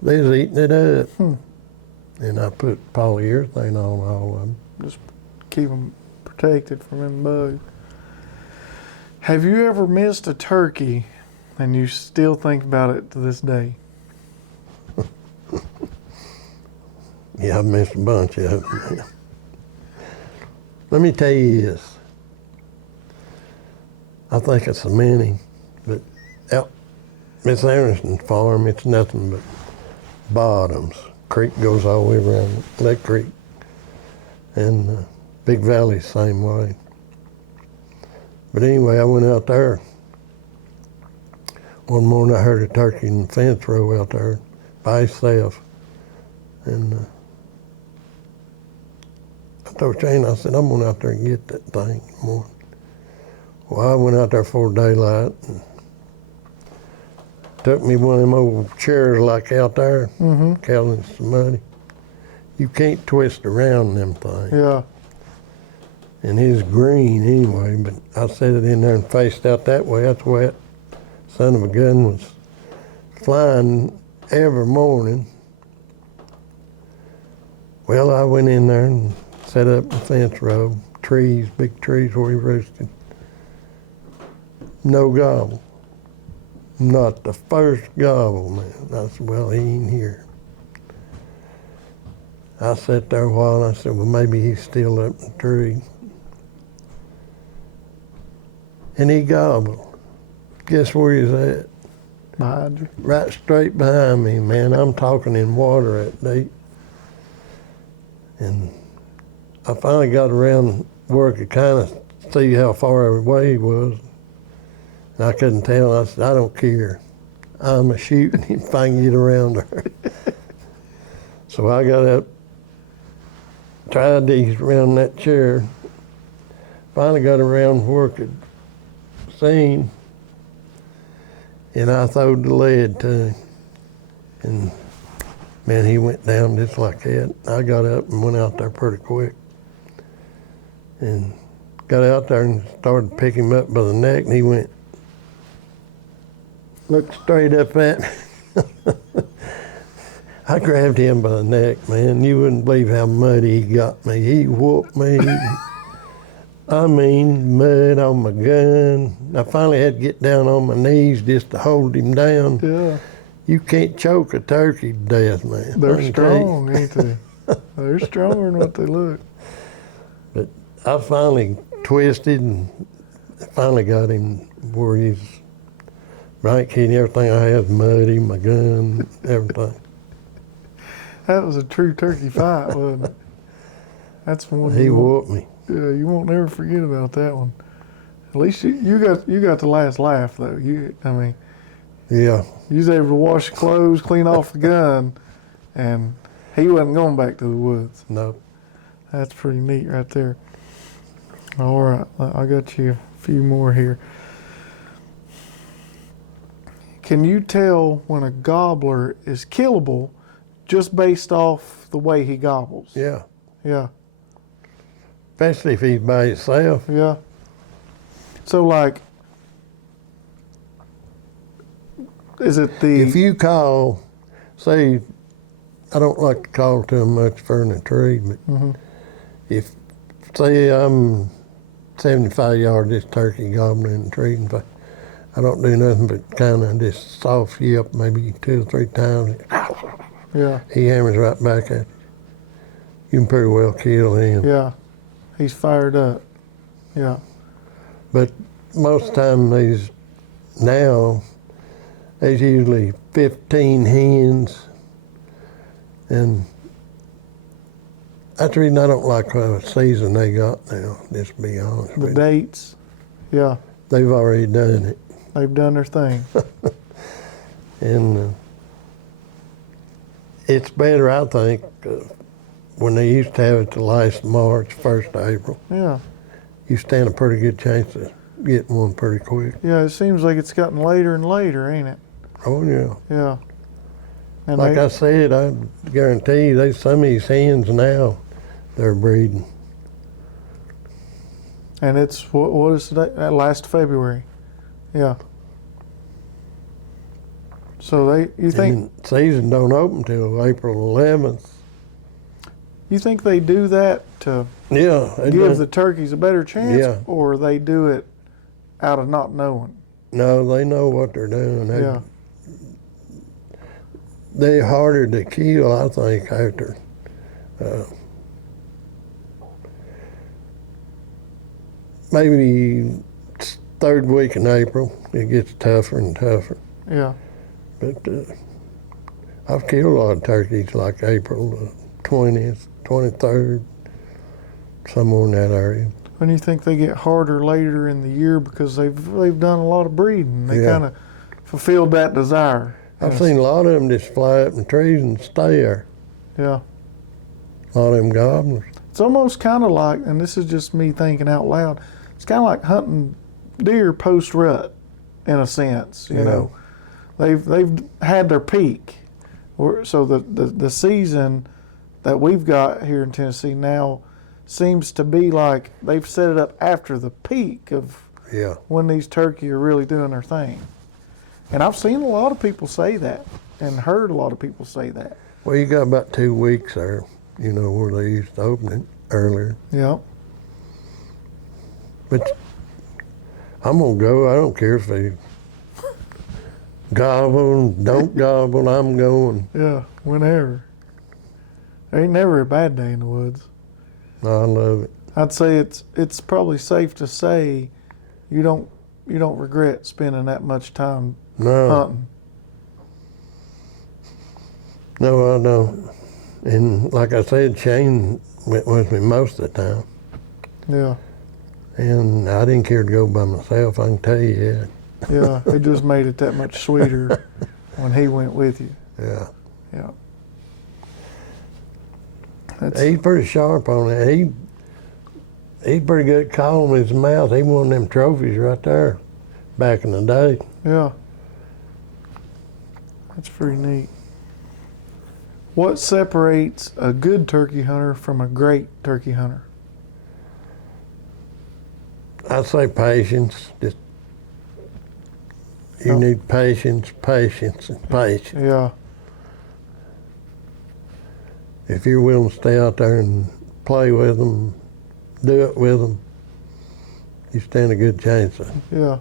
They was eating it up. And I put polyurethane on all of them. Just keep them protected from them bugs. Have you ever missed a turkey and you still think about it to this day? Yeah, I've missed a bunch of them. Let me tell you this. I think it's a mini, but out Miss Anderson's farm, it's nothing but bottoms. Creek goes all the way around that creek. And Big Valley's the same way. But anyway, I went out there. One morning I heard a turkey in the fence row out there by itself. And I told Shane, I said, I'm going out there and get that thing in the morning. Well, I went out there before daylight and took me one of them old chairs like out there, Calvin's some money. You can't twist around them things. Yeah. And it's green anyway, but I set it in there and faced out that way. That's where that son of a gun was flying every morning. Well, I went in there and set up the fence row, trees, big trees where he roosted. No gobble. Not the first gobble, man. I said, well, he ain't here. I sat there a while and I said, well, maybe he's still up in the tree. And he gobbled. Guess where he's at? Behind you. Right straight behind me, man. I'm talking in water that deep. And I finally got around where I could kind of see how far away he was. And I couldn't tell. I said, I don't care. I'm a shooting him if I can get around her. So I got up, tried these around that chair. Finally got around where I could see him. And I throwed the lead to him. And man, he went down just like that. I got up and went out there pretty quick. And got out there and started picking him up by the neck, and he went, looked straight up at me. I grabbed him by the neck, man. You wouldn't believe how muddy he got me. He whooped me. I mean, mud on my gun. I finally had to get down on my knees just to hold him down. Yeah. You can't choke a turkey to death, man. They're strong, ain't they? They're stronger than what they look. But I finally twisted and finally got him where he's Right kid, everything I had was muddy, my gun, everything. That was a true turkey fight, wasn't it? That's one He whooped me. Yeah, you won't never forget about that one. At least you got the last laugh though. Yeah. You was able to wash your clothes, clean off the gun, and he wasn't going back to the woods. No. That's pretty neat right there. All right, I got you a few more here. Can you tell when a gobbler is killable just based off the way he gobbles? Yeah. Yeah. Especially if he's by himself. Yeah. So like, is it the... If you call, say, I don't like to call too much for in a tree, but if, say I'm 75 yards, this turkey gobbling in the tree, and if I don't do nothing but kind of just soft yelp maybe 2 or 3 times, Yeah. he hammers right back at you. You can pretty well kill him. Yeah. He's fired up. Yeah. But most of the time there's usually 15 hens, and that's the reason I don't like what season they got now, just to be honest The with you. dates. Yeah. They've already done it. They've done their thing. And it's better, I think, when they used to have it the last March, 1st of April. Yeah. You stand a pretty good chance of getting one pretty quick. Yeah, it seems like it's gotten later and later, ain't it? Oh, yeah. Yeah. And Like I said, I guarantee you, there's some of these hens now, they're breeding. And it's, what is today? Last February. Yeah. So you think... And the season don't open till April 11th. You think they do that to Yeah. give the turkeys a better chance, Yeah. or they do it out of not knowing? No, they know what they're doing. Yeah. They're harder to kill, I think, after maybe 3rd week in April. It gets tougher and tougher. Yeah. But I've killed a lot of turkeys like April 20th, 23rd, somewhere in that area. When you think they get harder later in the year because they've done a lot of breeding, they Yeah. kind of fulfilled that desire. I've seen a lot of them just fly up in trees and stay there. Yeah. A lot of them gobblers. It's almost kind of like, and this is just me thinking out loud, it's kind of like hunting deer post rut, in a sense. You know, they've had their peak, so the season that we've got here in Tennessee now seems to be like they've set it up after the peak of Yeah. when these turkey are really doing their thing. And I've seen a lot of people say that, and heard a lot of people say that. Well, you got about 2 weeks there, where they used to open it earlier. Yeah. But I'm going to go. I don't care if they gobble, don't gobble, I'm going. Yeah, whenever. There ain't never a bad day in the woods. I love it. I'd say it's probably safe to say you don't regret spending that much time No, hunting. no, I don't. And like I said, Shane went with me most of the time. Yeah. And I didn't care to go by myself, I can tell you that. Yeah, it just made it that much sweeter when he went with you. Yeah. Yeah. He's pretty sharp on it. He's pretty good at calling with his mouth. He won them trophies right there back in the day. Yeah. That's pretty neat. What separates a good turkey hunter from a great turkey hunter? I'd say patience. Just you need patience, patience, and patience. Yeah. If you're willing to stay out there and play with them, do it with them, you stand a good chance of it. Yeah.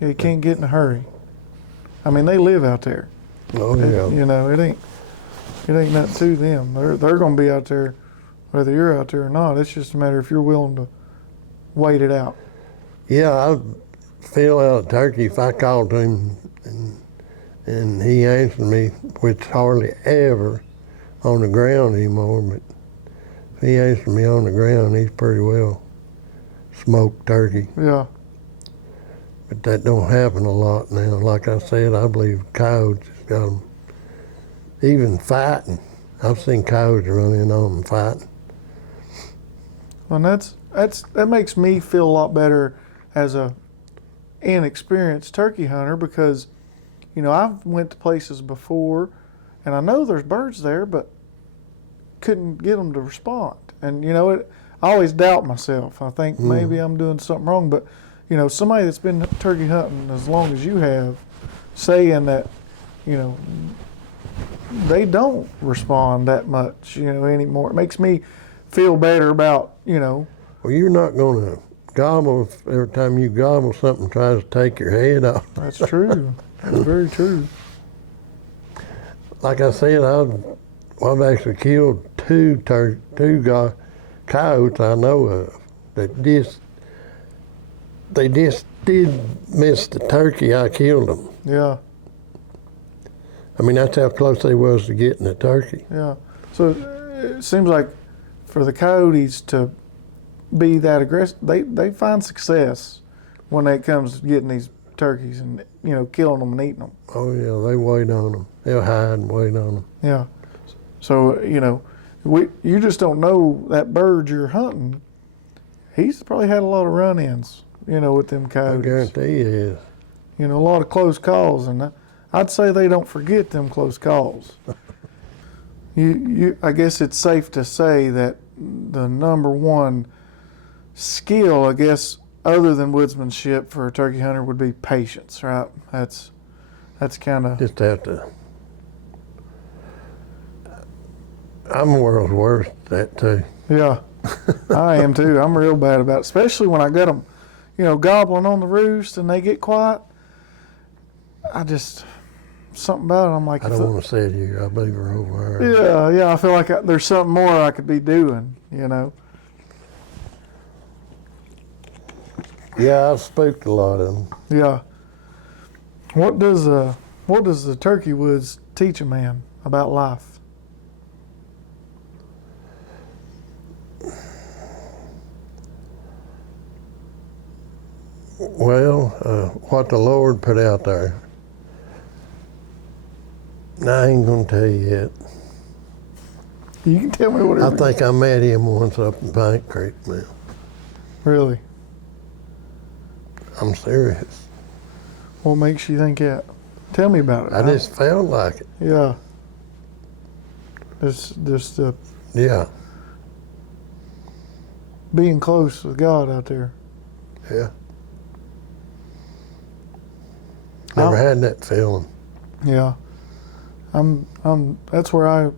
Yeah, you can't get in a hurry. I mean, they live out there. Oh yeah. It ain't nothing to them. They're gonna be out there whether you're out there or not. It's just a matter if you're willing to wait it out. Yeah, feel out a turkey if I called to him and he answered me, which hardly ever on the ground anymore, but if he answered me on the ground, he's pretty well smoked turkey. Yeah. But that don't happen a lot now. Like I said, I believe coyotes got them. Even fighting. I've seen coyotes run in on them fighting. And that makes me feel a lot better as a inexperienced turkey hunter because, you know, I've went to places before and I know there's birds there, but couldn't get them to respond. And, you know, I always doubt myself. I think maybe I'm doing something wrong, but, you know, somebody that's been turkey hunting as long as you have saying that, you know, they don't respond that much, you know, anymore. It makes me feel better about, you know. Well, you're not going to gobble if every time you gobble something tries to take your head off. That's true. That's very true. Like I said, I've actually killed two coyotes I know of that they just did miss the turkey. I killed them. Yeah. I mean, that's how close they was to getting the turkey. Yeah. So it seems like for the coyotes to be that aggressive, they find success when it comes to getting these turkeys and, you know, killing them and eating them. Oh, yeah, they wait on them. They'll hide and wait on them. Yeah. So, you know, you just don't know that bird you're hunting. He's probably had a lot of run-ins, you know, with them coyotes. I guarantee he is. You know, a lot of close calls, and I'd say they don't forget them close calls. I guess it's safe to say that the number one skill, I guess, other than woodsmanship for a turkey hunter would be patience, right? That's kind of... Just have to. I'm the world's worst at that, too. Yeah, I am too. I'm real bad about it, especially when I get them, you know, gobbling on the roost and they get quiet. Something about it, I'm like... I don't want to say it here. I believe we're over. Yeah, I feel like there's something more I could be doing, you know. Yeah, I've spooked a lot of them. Yeah. What does the turkey woods teach a man about life? Well, what the Lord put out there. I ain't gonna tell you yet. You can tell me whatever. I think I met him once up in Pine Creek, man. Really? I'm serious. What makes you think that? Tell me about it. I just felt like it. Yeah. It's just Yeah. being close with God out there. Yeah. Never had that feeling. Yeah. That's where I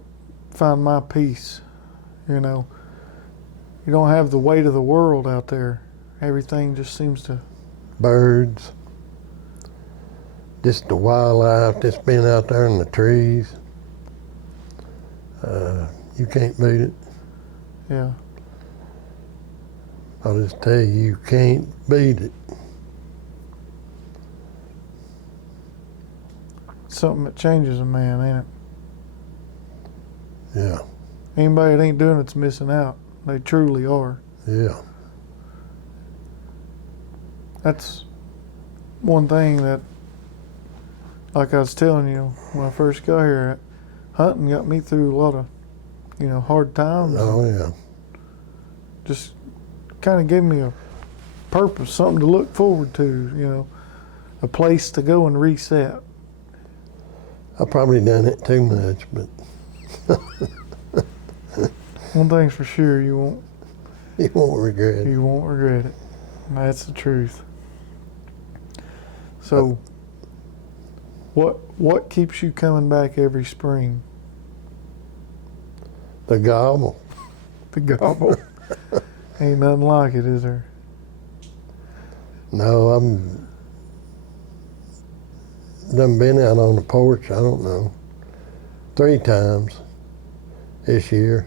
find my peace. You know, you don't have the weight of the world out there. Everything just seems to... Birds. Just the wildlife that's been out there in the trees. You can't beat it. Yeah. I'll just tell you can't beat it. Something that changes a man, ain't it? Yeah. Anybody that ain't doing it's missing out. They truly are. Yeah. That's one thing that, like I was telling you when I first got here, hunting got me through a lot of, you know, hard times. Oh, yeah. Just kind of gave me a purpose, something to look forward to, you know, a place to go and reset. I probably done it too much, but One thing's for sure, you won't regret it. You won't regret it. And that's the truth. So, what keeps you coming back every spring? The gobble. The gobble. Ain't nothing like it, is there? No, I'm done been out on the porch, I don't know, 3 times this year.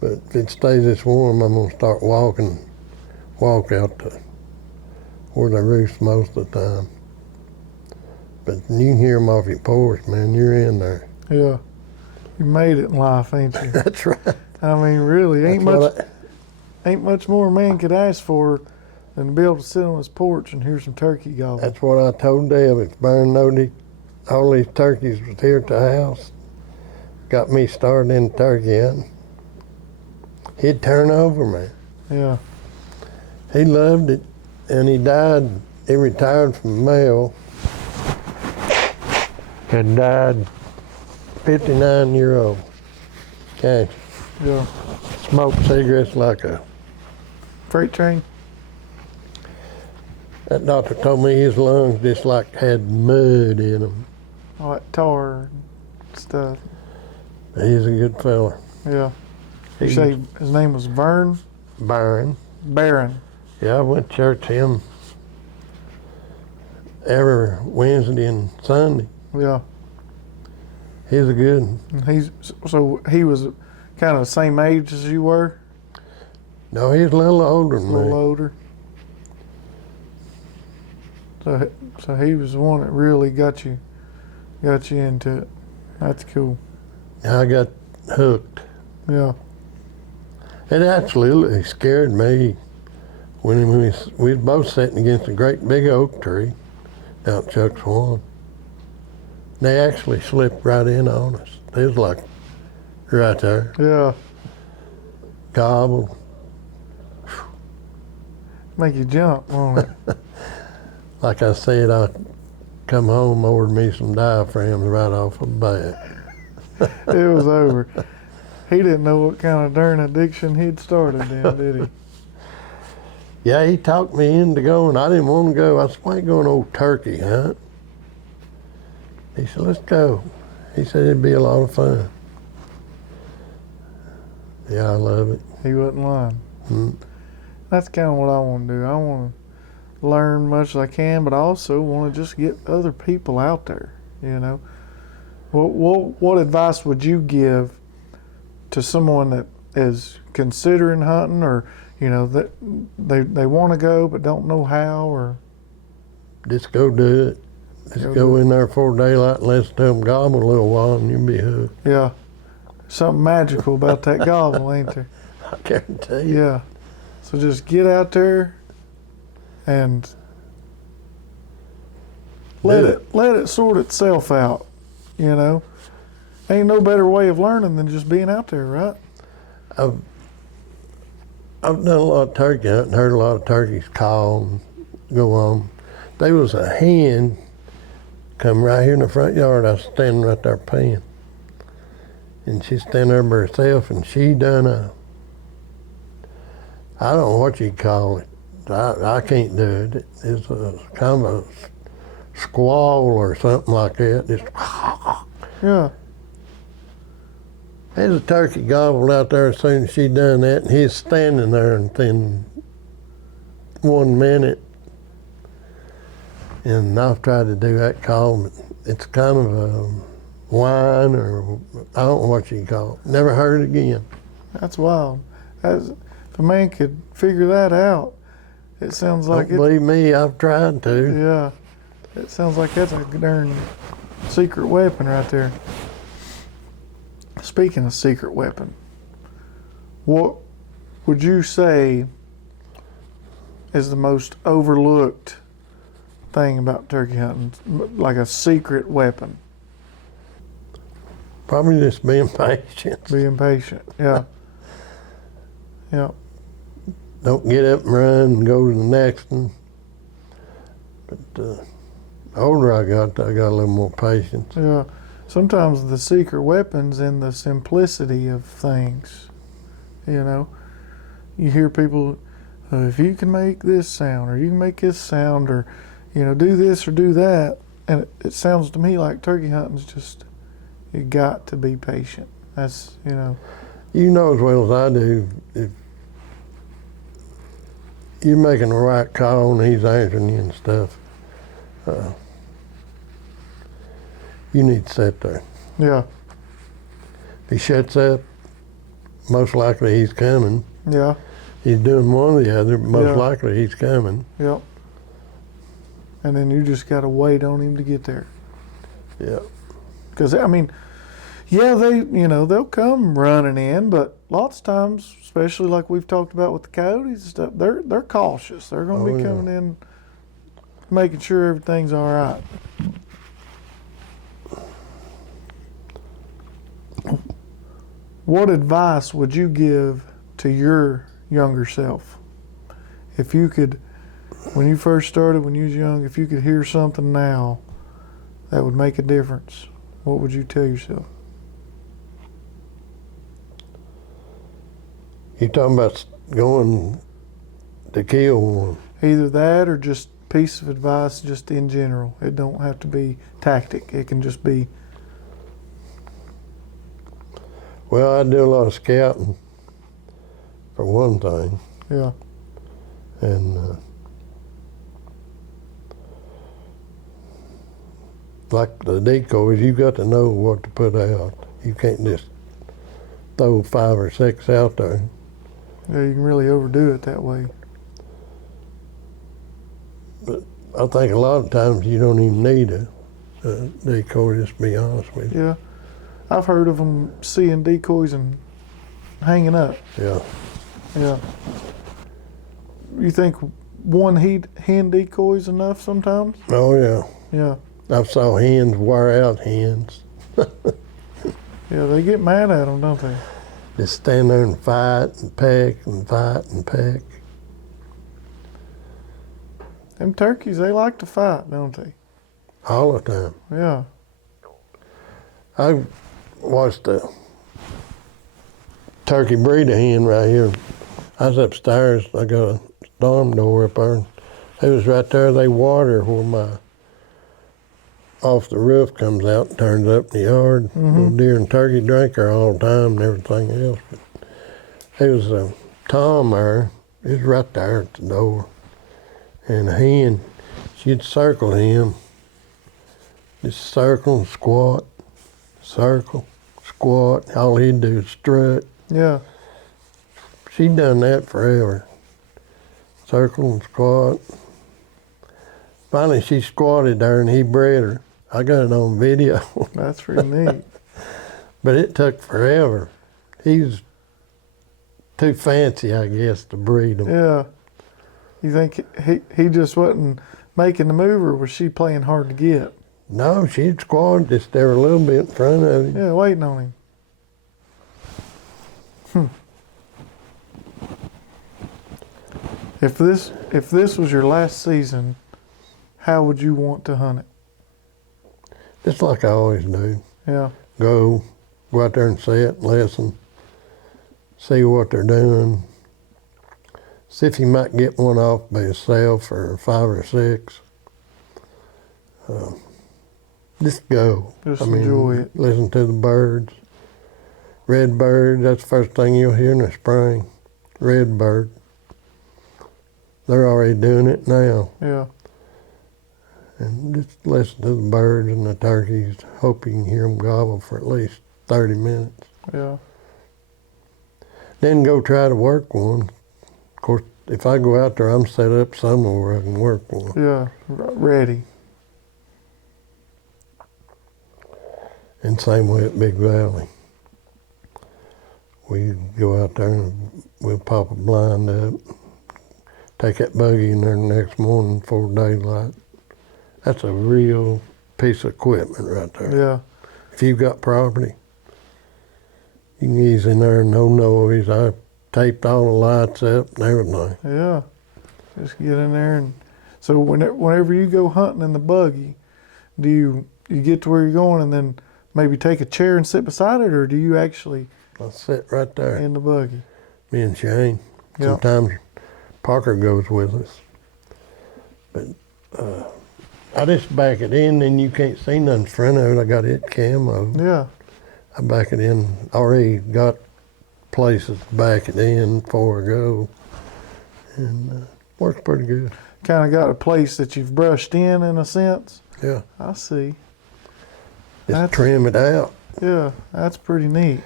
But if it stays this warm, I'm gonna start walk where they roost most of the time. But you can hear them off your porch, man. You're in there. Yeah. You made it in life, ain't you? That's right. I mean, really, ain't That's what much more a man could ask for than to be able to sit on his porch and hear some turkey gobble. That's what I told Deb. If Byron knowed all these turkeys was here at the house, got me started in turkey hunting, he'd turn over, man. Yeah. He loved it, and he died. He retired from the mail and died 59-year-old. Cancer. Yeah. Smoked cigarettes like a... Freight train? That doctor told me his lungs just like had mud in them. All that tar and stuff. He's a good fella. Yeah. You say his name was Vern? Byron. Barron. Yeah, I went to church him every Wednesday and Sunday. Yeah. He's a good one. And he was kind of the same age as you were? No, he's a little older A than little me. older. So he was the one that really got you into it. That's cool. I got hooked. Yeah. It absolutely scared me when we was both sitting against a great big oak tree out Chuck's Swamp. They actually slipped right in on us. It was like right there. Yeah. Gobbled. Make you jump, won't it? Like I said, I come home, ordered me some diaphragms right off the bat. It was over. He didn't know what kind of darn addiction he'd started then, did he? Yeah, he talked me into going. I didn't want to go. I said, why ain't going old turkey hunt? He said, let's go. He said it'd be a lot of fun. Yeah, I love it. He wasn't lying. Mm. That's kind of what I want to do. I want to learn much as I can, but I also want to just get other people out there, you know. What advice would you give to someone that is considering hunting, or, you know, that they want to go but don't know how, or? Just go do it. Just go in there before daylight and listen to them gobble a little while and you'll be hooked. Yeah. Something magical about that gobble, ain't there? I guarantee you. Yeah. So just get out there and let it sort itself out, you know. Ain't no better way of learning than just being out there, right? I've done a lot of turkey hunting, heard a lot of turkeys call and go on. There was a hen come right here in the front yard. I was standing right there paying. And she's standing there by herself, and she done I don't know what you'd call it. I can't do it. It's a kind of a squall or something like that. Just Yeah. there's a turkey gobbled out there as soon as she done that, and he's standing there within 1 minute. And I've tried to do that call, but it's kind of a whine, or I don't know what you call it. Never heard it again. That's wild. If a man could figure that out, it sounds like Don't believe me, I've tried to. Yeah. It sounds like that's a darn secret weapon right there. Speaking of secret weapon, what would you say is the most overlooked thing about turkey hunting, like a secret weapon? Probably just being patient. Being patient, yeah. Yeah. Don't get up and run and go to the next one. But the older I got a little more patience. Yeah. Sometimes the secret weapon's in the simplicity of things, you know. You hear people, if you can make this sound, or you can make this sound, or, you know, do this or do that. And it sounds to me like turkey hunting's just, you got to be patient. That's, you know. You know as well as I do, if you're making the right call and he's answering you and stuff, you need to sit there. Yeah. If he shuts up, most likely he's coming. Yeah. He's doing one or the other, but most Yeah. likely he's coming. Yep. and then you just got to wait on him to get there. Yeah. Because I mean, yeah, they'll come running in, but lots of times, especially like we've talked about with the coyotes and stuff, they're cautious. They're going to be coming in, making sure everything's all right. What advice would you give to your younger self? If you could, when you first started, when you was young, if you could hear something now that would make a difference, what would you tell yourself? You talking about going to kill one? Either that or just piece of advice just in general. It don't have to be tactic. It can just be. Well, I do a lot of scouting, for one thing. Yeah. And like the decoys, you got to know what to put out. You can't just throw 5 or 6 out there. Yeah, you can really overdo it that way. But I think a lot of times you don't even need a decoy, just to be honest with you. Yeah. I've heard of them seeing decoys and hanging up. Yeah. Yeah. You think one hen decoy is enough sometimes? Oh, yeah. Yeah. I've saw hens wear out hens. Yeah, they get mad at them, don't they? Just stand there and fight and peck and fight and peck. Them turkeys, they like to fight, don't they? All the time. Yeah. I watched a turkey breeder hen right here. I was upstairs. I got a storm door up there. It was right there. They water where my off the roof comes out and turns up in the yard. Well, deer and turkey drink her all the time and everything else. But it was a tom there. It was right there at the door. And a hen, she'd circle him. Just circle and squat, circle, squat. All he'd do is strut. Yeah. She'd done that forever. Circle and squat. Finally, she squatted there and he bred her. I got it on video. That's pretty neat. But it took forever. He's too fancy, I guess, to breed them. Yeah. You think he just wasn't making the move, or was she playing hard to get? No, she'd squat just there a little bit in front of him. Yeah, waiting on him. If this was your last season, how would you want to hunt it? Just like I always do. Yeah. Go out there and sit, listen, see what they're doing. See if you might get one off by yourself or 5 or 6. Just go. Just enjoy it. Listen to the birds. Red bird, that's the first thing you'll hear in the spring. Red bird. They're already doing it now. Yeah. And just listen to the birds and the turkeys. Hope you can hear them gobble for at least 30 minutes. Yeah. Then go try to work one. Of course, if I go out there, I'm set up somewhere where I can work one. Yeah. Ready. And same way at Big Valley. We go out there and we'll pop a blind up, take that buggy in there the next morning before daylight. That's a real piece of equipment right there. Yeah. If you've got property, you can ease in there, no noise. I taped all the lights up and everything. Yeah. Just get in there and so whenever you go hunting in the buggy, do you get to where you're going and then maybe take a chair and sit beside it, or do you actually I'll sit right there. in the buggy? Me and Shane. Yeah. Sometimes Parker goes with us. But I just back it in and you can't see nothing in front of it. I got it camo. Yeah. I back it in. Already got places to back it in before I go. And works pretty good. Kind of got a place that you've brushed in a sense. Yeah. I see. Just trim it out. Yeah, that's pretty neat.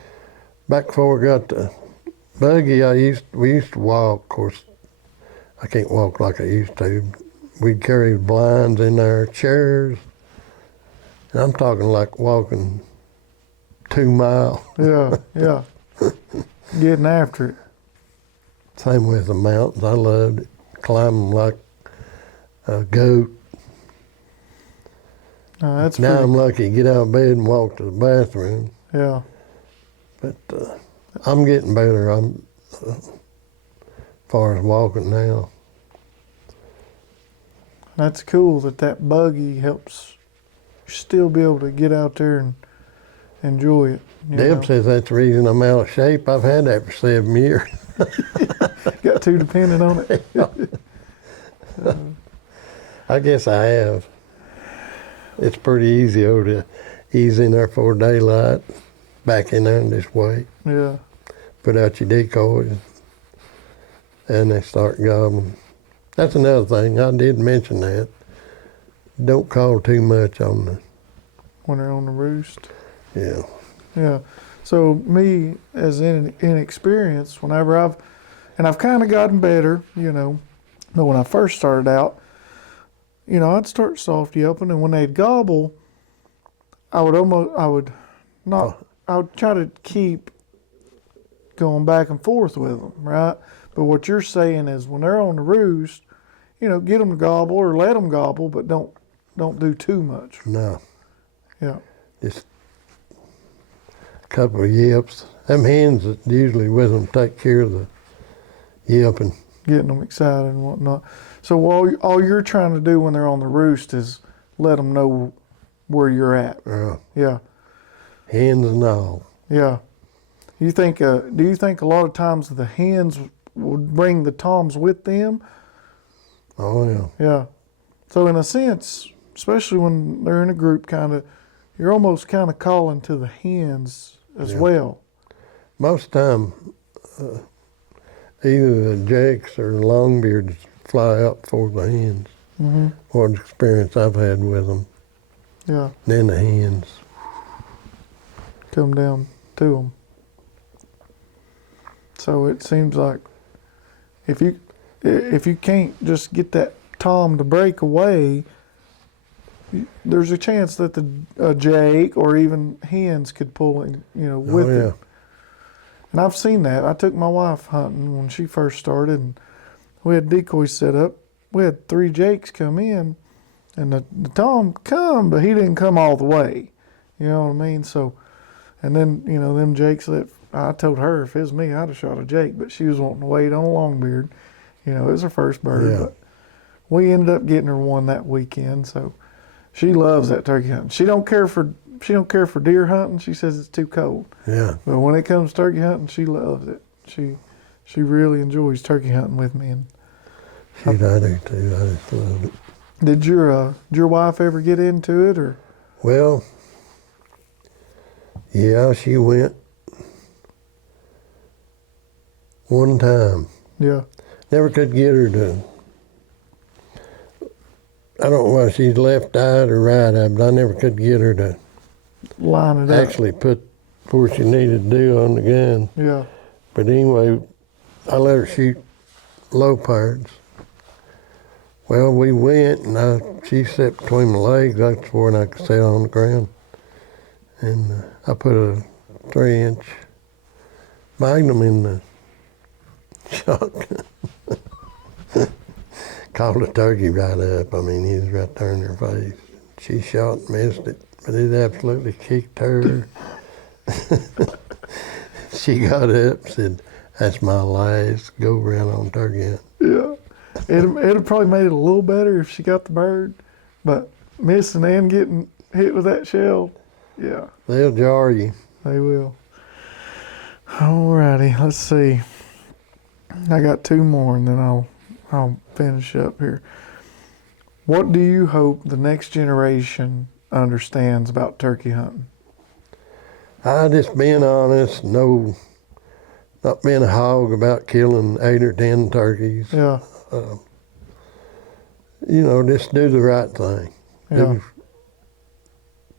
Back before I got the buggy, we used to walk. Of course, I can't walk like I used to. we'd carry blinds in our chairs. And I'm talking like walking 2 miles. Yeah, yeah. Getting after it. Same with the mountains. I loved it. Climbing like a goat. That's Now pretty, I'm lucky to get out of bed and walk to the bathroom. yeah. But I'm getting better. I'm as far as walking now. That's cool that buggy helps you still be able to get out there and enjoy it. Deb says that's the reason I'm out of shape. I've had that for 7 years. Got too dependent on it. I guess I have. It's pretty easy to ease in there for daylight, back in there and just wait. Yeah. Put out your decoys, and they start gobbling. That's another thing. I did mention that. Don't call too much on the... When they're on the roost. Yeah. Yeah. So me, as inexperienced, whenever I've kind of gotten better, but when I first started out, I'd start soft yelping, and when they'd gobble, I would try to keep going back and forth with them, right? But what you're saying is when they're on the roost, get them to gobble or let them gobble, but don't do too much. No. Yeah. Just a couple of yips. Them hens that usually with them take care of the yelping. Getting them excited and whatnot. So all you're trying to do when they're on the roost is let them know where you're at. Yeah. Hens and all. Yeah. Do you think a lot of times the hens would bring the toms with them? Oh, yeah. Yeah. So in a sense, especially when they're in a group, you're almost kind of calling to the hens as well. Most time, either the jakes or the longbeards fly up for the hens. Mm-hmm. What experience I've had with them. Yeah. Then the hens. Come down to them. So it seems like if you can't just get that tom to break away, there's a chance that a jake or even hens could pull in, with it. And I've seen that. I took my wife hunting when she first started, and we had decoys set up. We had 3 jakes come in, and the tom come, but he didn't come all the way. You know what I mean? So, and then, them jakes that I told her if it was me, I'd have shot a jake, but she was wanting to wait on a longbeard. It was her first bird, but we ended up getting her one that weekend. So she loves that turkey hunting. She don't care for deer hunting. She says it's too cold. Yeah. But when it comes to turkey hunting, she loves it. She really enjoys turkey hunting with me. And I do too. I just love it. Did your wife ever get into it, or? Well, yeah, she went one time. Yeah. Never could get her to. I don't know whether she's left-eyed or right-eyed, but I never could get her to Line it up. actually put what she needed to do on the gun. Yeah. But anyway, I let her shoot low parts. Well, we went, and she sat between my legs. That's where I could sit on the ground. And I put a 3-inch Magnum in the shotgun. Called the turkey right up. I mean, he was right there in her face. She shot and missed it, but it absolutely kicked her. She got up and said, "That's my last go around on turkey hunt." Yeah. It'd probably made it a little better if she got the bird, but missing and getting hit with that shell, yeah. They'll jar you. They will. Alrighty, let's see. I got 2 more and then I'll finish up here. What do you hope the next generation understands about turkey hunting? I just being honest, not being a hog about killing 8 or 10 turkeys. Yeah. Just do the right thing. Yeah.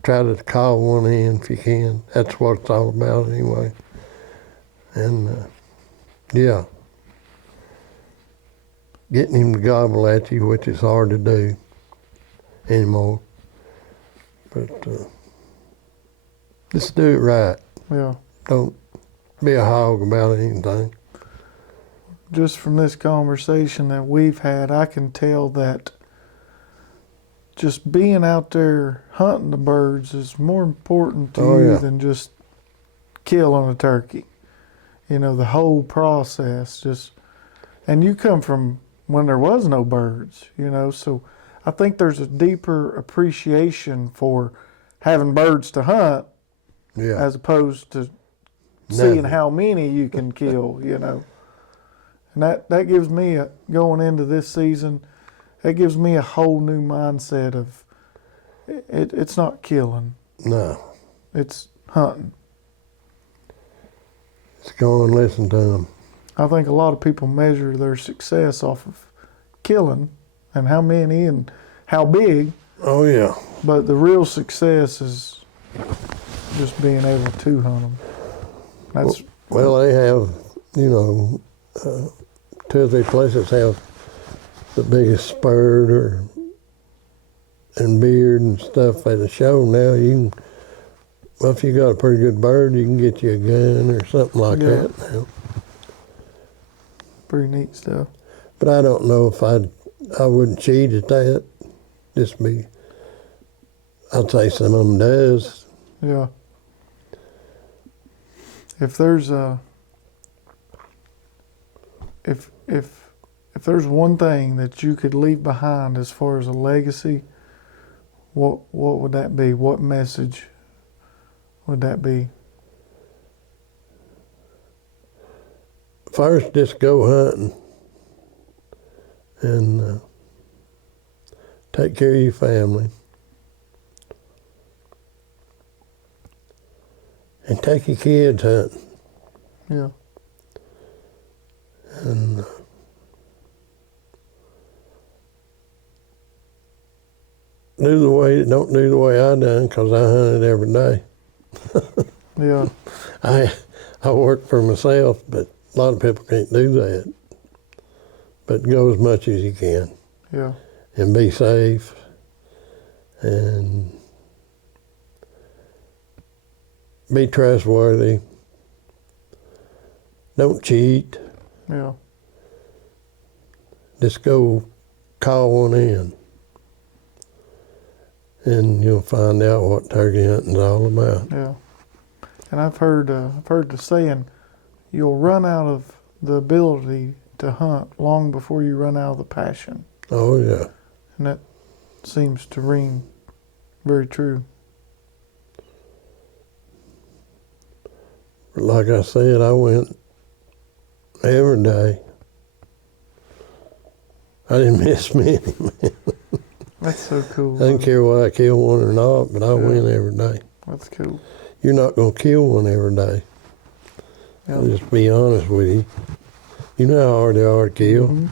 Try to call one in if you can. That's what it's all about anyway. And yeah. getting him to gobble at you, which is hard to do anymore. But just do it right. Yeah. Don't be a hog about anything. Just from this conversation that we've had, I can tell that just being out there hunting the birds is more important to you than just killing a turkey. You know, the whole process and you come from when there was no birds, you know, so I think there's a deeper appreciation for having birds to hunt as opposed to seeing how many you can kill, you know. And that gives me, going into this season, that gives me a whole new mindset of it's not killing. No. It's hunting. Just go and listen to them. I think a lot of people measure their success off of killing and how many and how big. Oh, yeah. But the real success is just being able to hunt them. That's well, they have, you know, 2 or 3 places have the biggest spur and beard and stuff at the show now. You can, well, if you got a pretty good bird, you can get you a gun or something like that now. Pretty neat stuff. But I don't know if I wouldn't cheat at that. I'd say some of them does. Yeah. If there's if there's one thing that you could leave behind as far as a legacy, what would that be? What message would that be? First, just go hunting and take care of your family. And take your kids hunting. Yeah. And don't do the way I done, because I hunted every day. Yeah. I work for myself, but a lot of people can't do that. But go as much as you can. Yeah. And be safe. And be trustworthy. Don't cheat. Yeah. Just go call one in. And you'll find out what turkey hunting's all about. Yeah. And I've heard the saying, you'll run out of the ability to hunt long before you run out of the passion. Oh, yeah. And that seems to ring very true. Like I said, I went every day. I didn't miss many, man. That's so cool. I didn't care whether I killed one or not, but I went every day. That's cool. You're not going to kill one every day. Yeah. I'll just be honest with you. You know how hard they are to kill. Mm-hmm.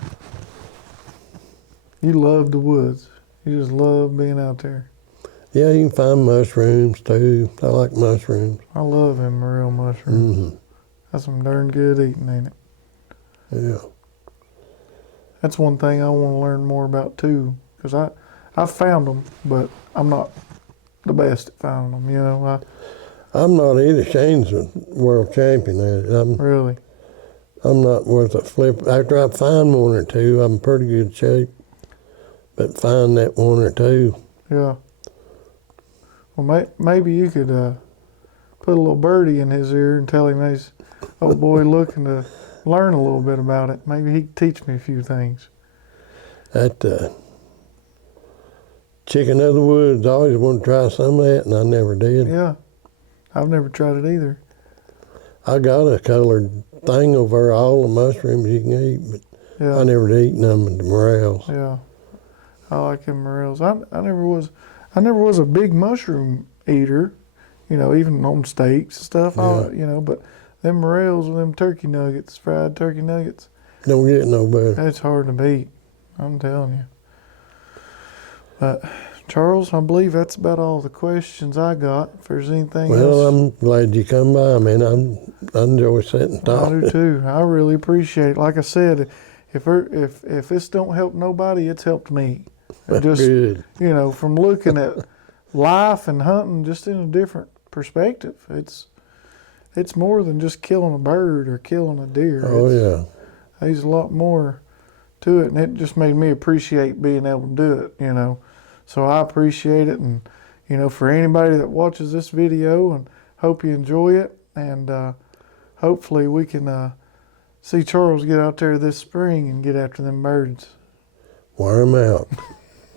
You love the woods. You just love being out there. Yeah, you can find mushrooms too. I like mushrooms. I love them morel mushrooms. Mm-hmm. That's some darn good eating, ain't it? Yeah. That's one thing I want to learn more about too, because I found them, but I'm not the best at finding them. You know, I'm not either. Shane's a world champion at it. Really. I'm not worth a flip. After I find one or two, I'm in pretty good shape. But find that one or two. Yeah. Well, maybe you could put a little birdie in his ear and tell him he's, oh boy, looking to learn a little bit about it. Maybe he could teach me a few things. That chicken of the woods, I always wanted to try some of that, and I never did. Yeah. I've never tried it either. I got a colored thing over all the mushrooms you can eat, but I never eaten them with the morels. Yeah. I like them morels. I never was a big mushroom eater, you know, even on steaks and stuff, you know, but them morels with them turkey nuggets, fried turkey nuggets. Don't get no better. That's hard to beat, I'm telling you. But Charles, I believe that's about all the questions I got. If there's anything else. Well, I'm glad you come by, man. I enjoy sitting and I talking. do too. I really appreciate it. Like I said, if this don't help nobody, it's helped me. It That's just, good. you know, from looking at life and hunting just in a different perspective. It's more than just killing a bird or killing a deer. Oh, yeah. There's a lot more to it, and it just made me appreciate being able to do it, you know. So I appreciate it, and, you know, for anybody that watches this video, and hope you enjoy it, and hopefully we can see Charles get out there this spring and get after them birds. Wear 'em out.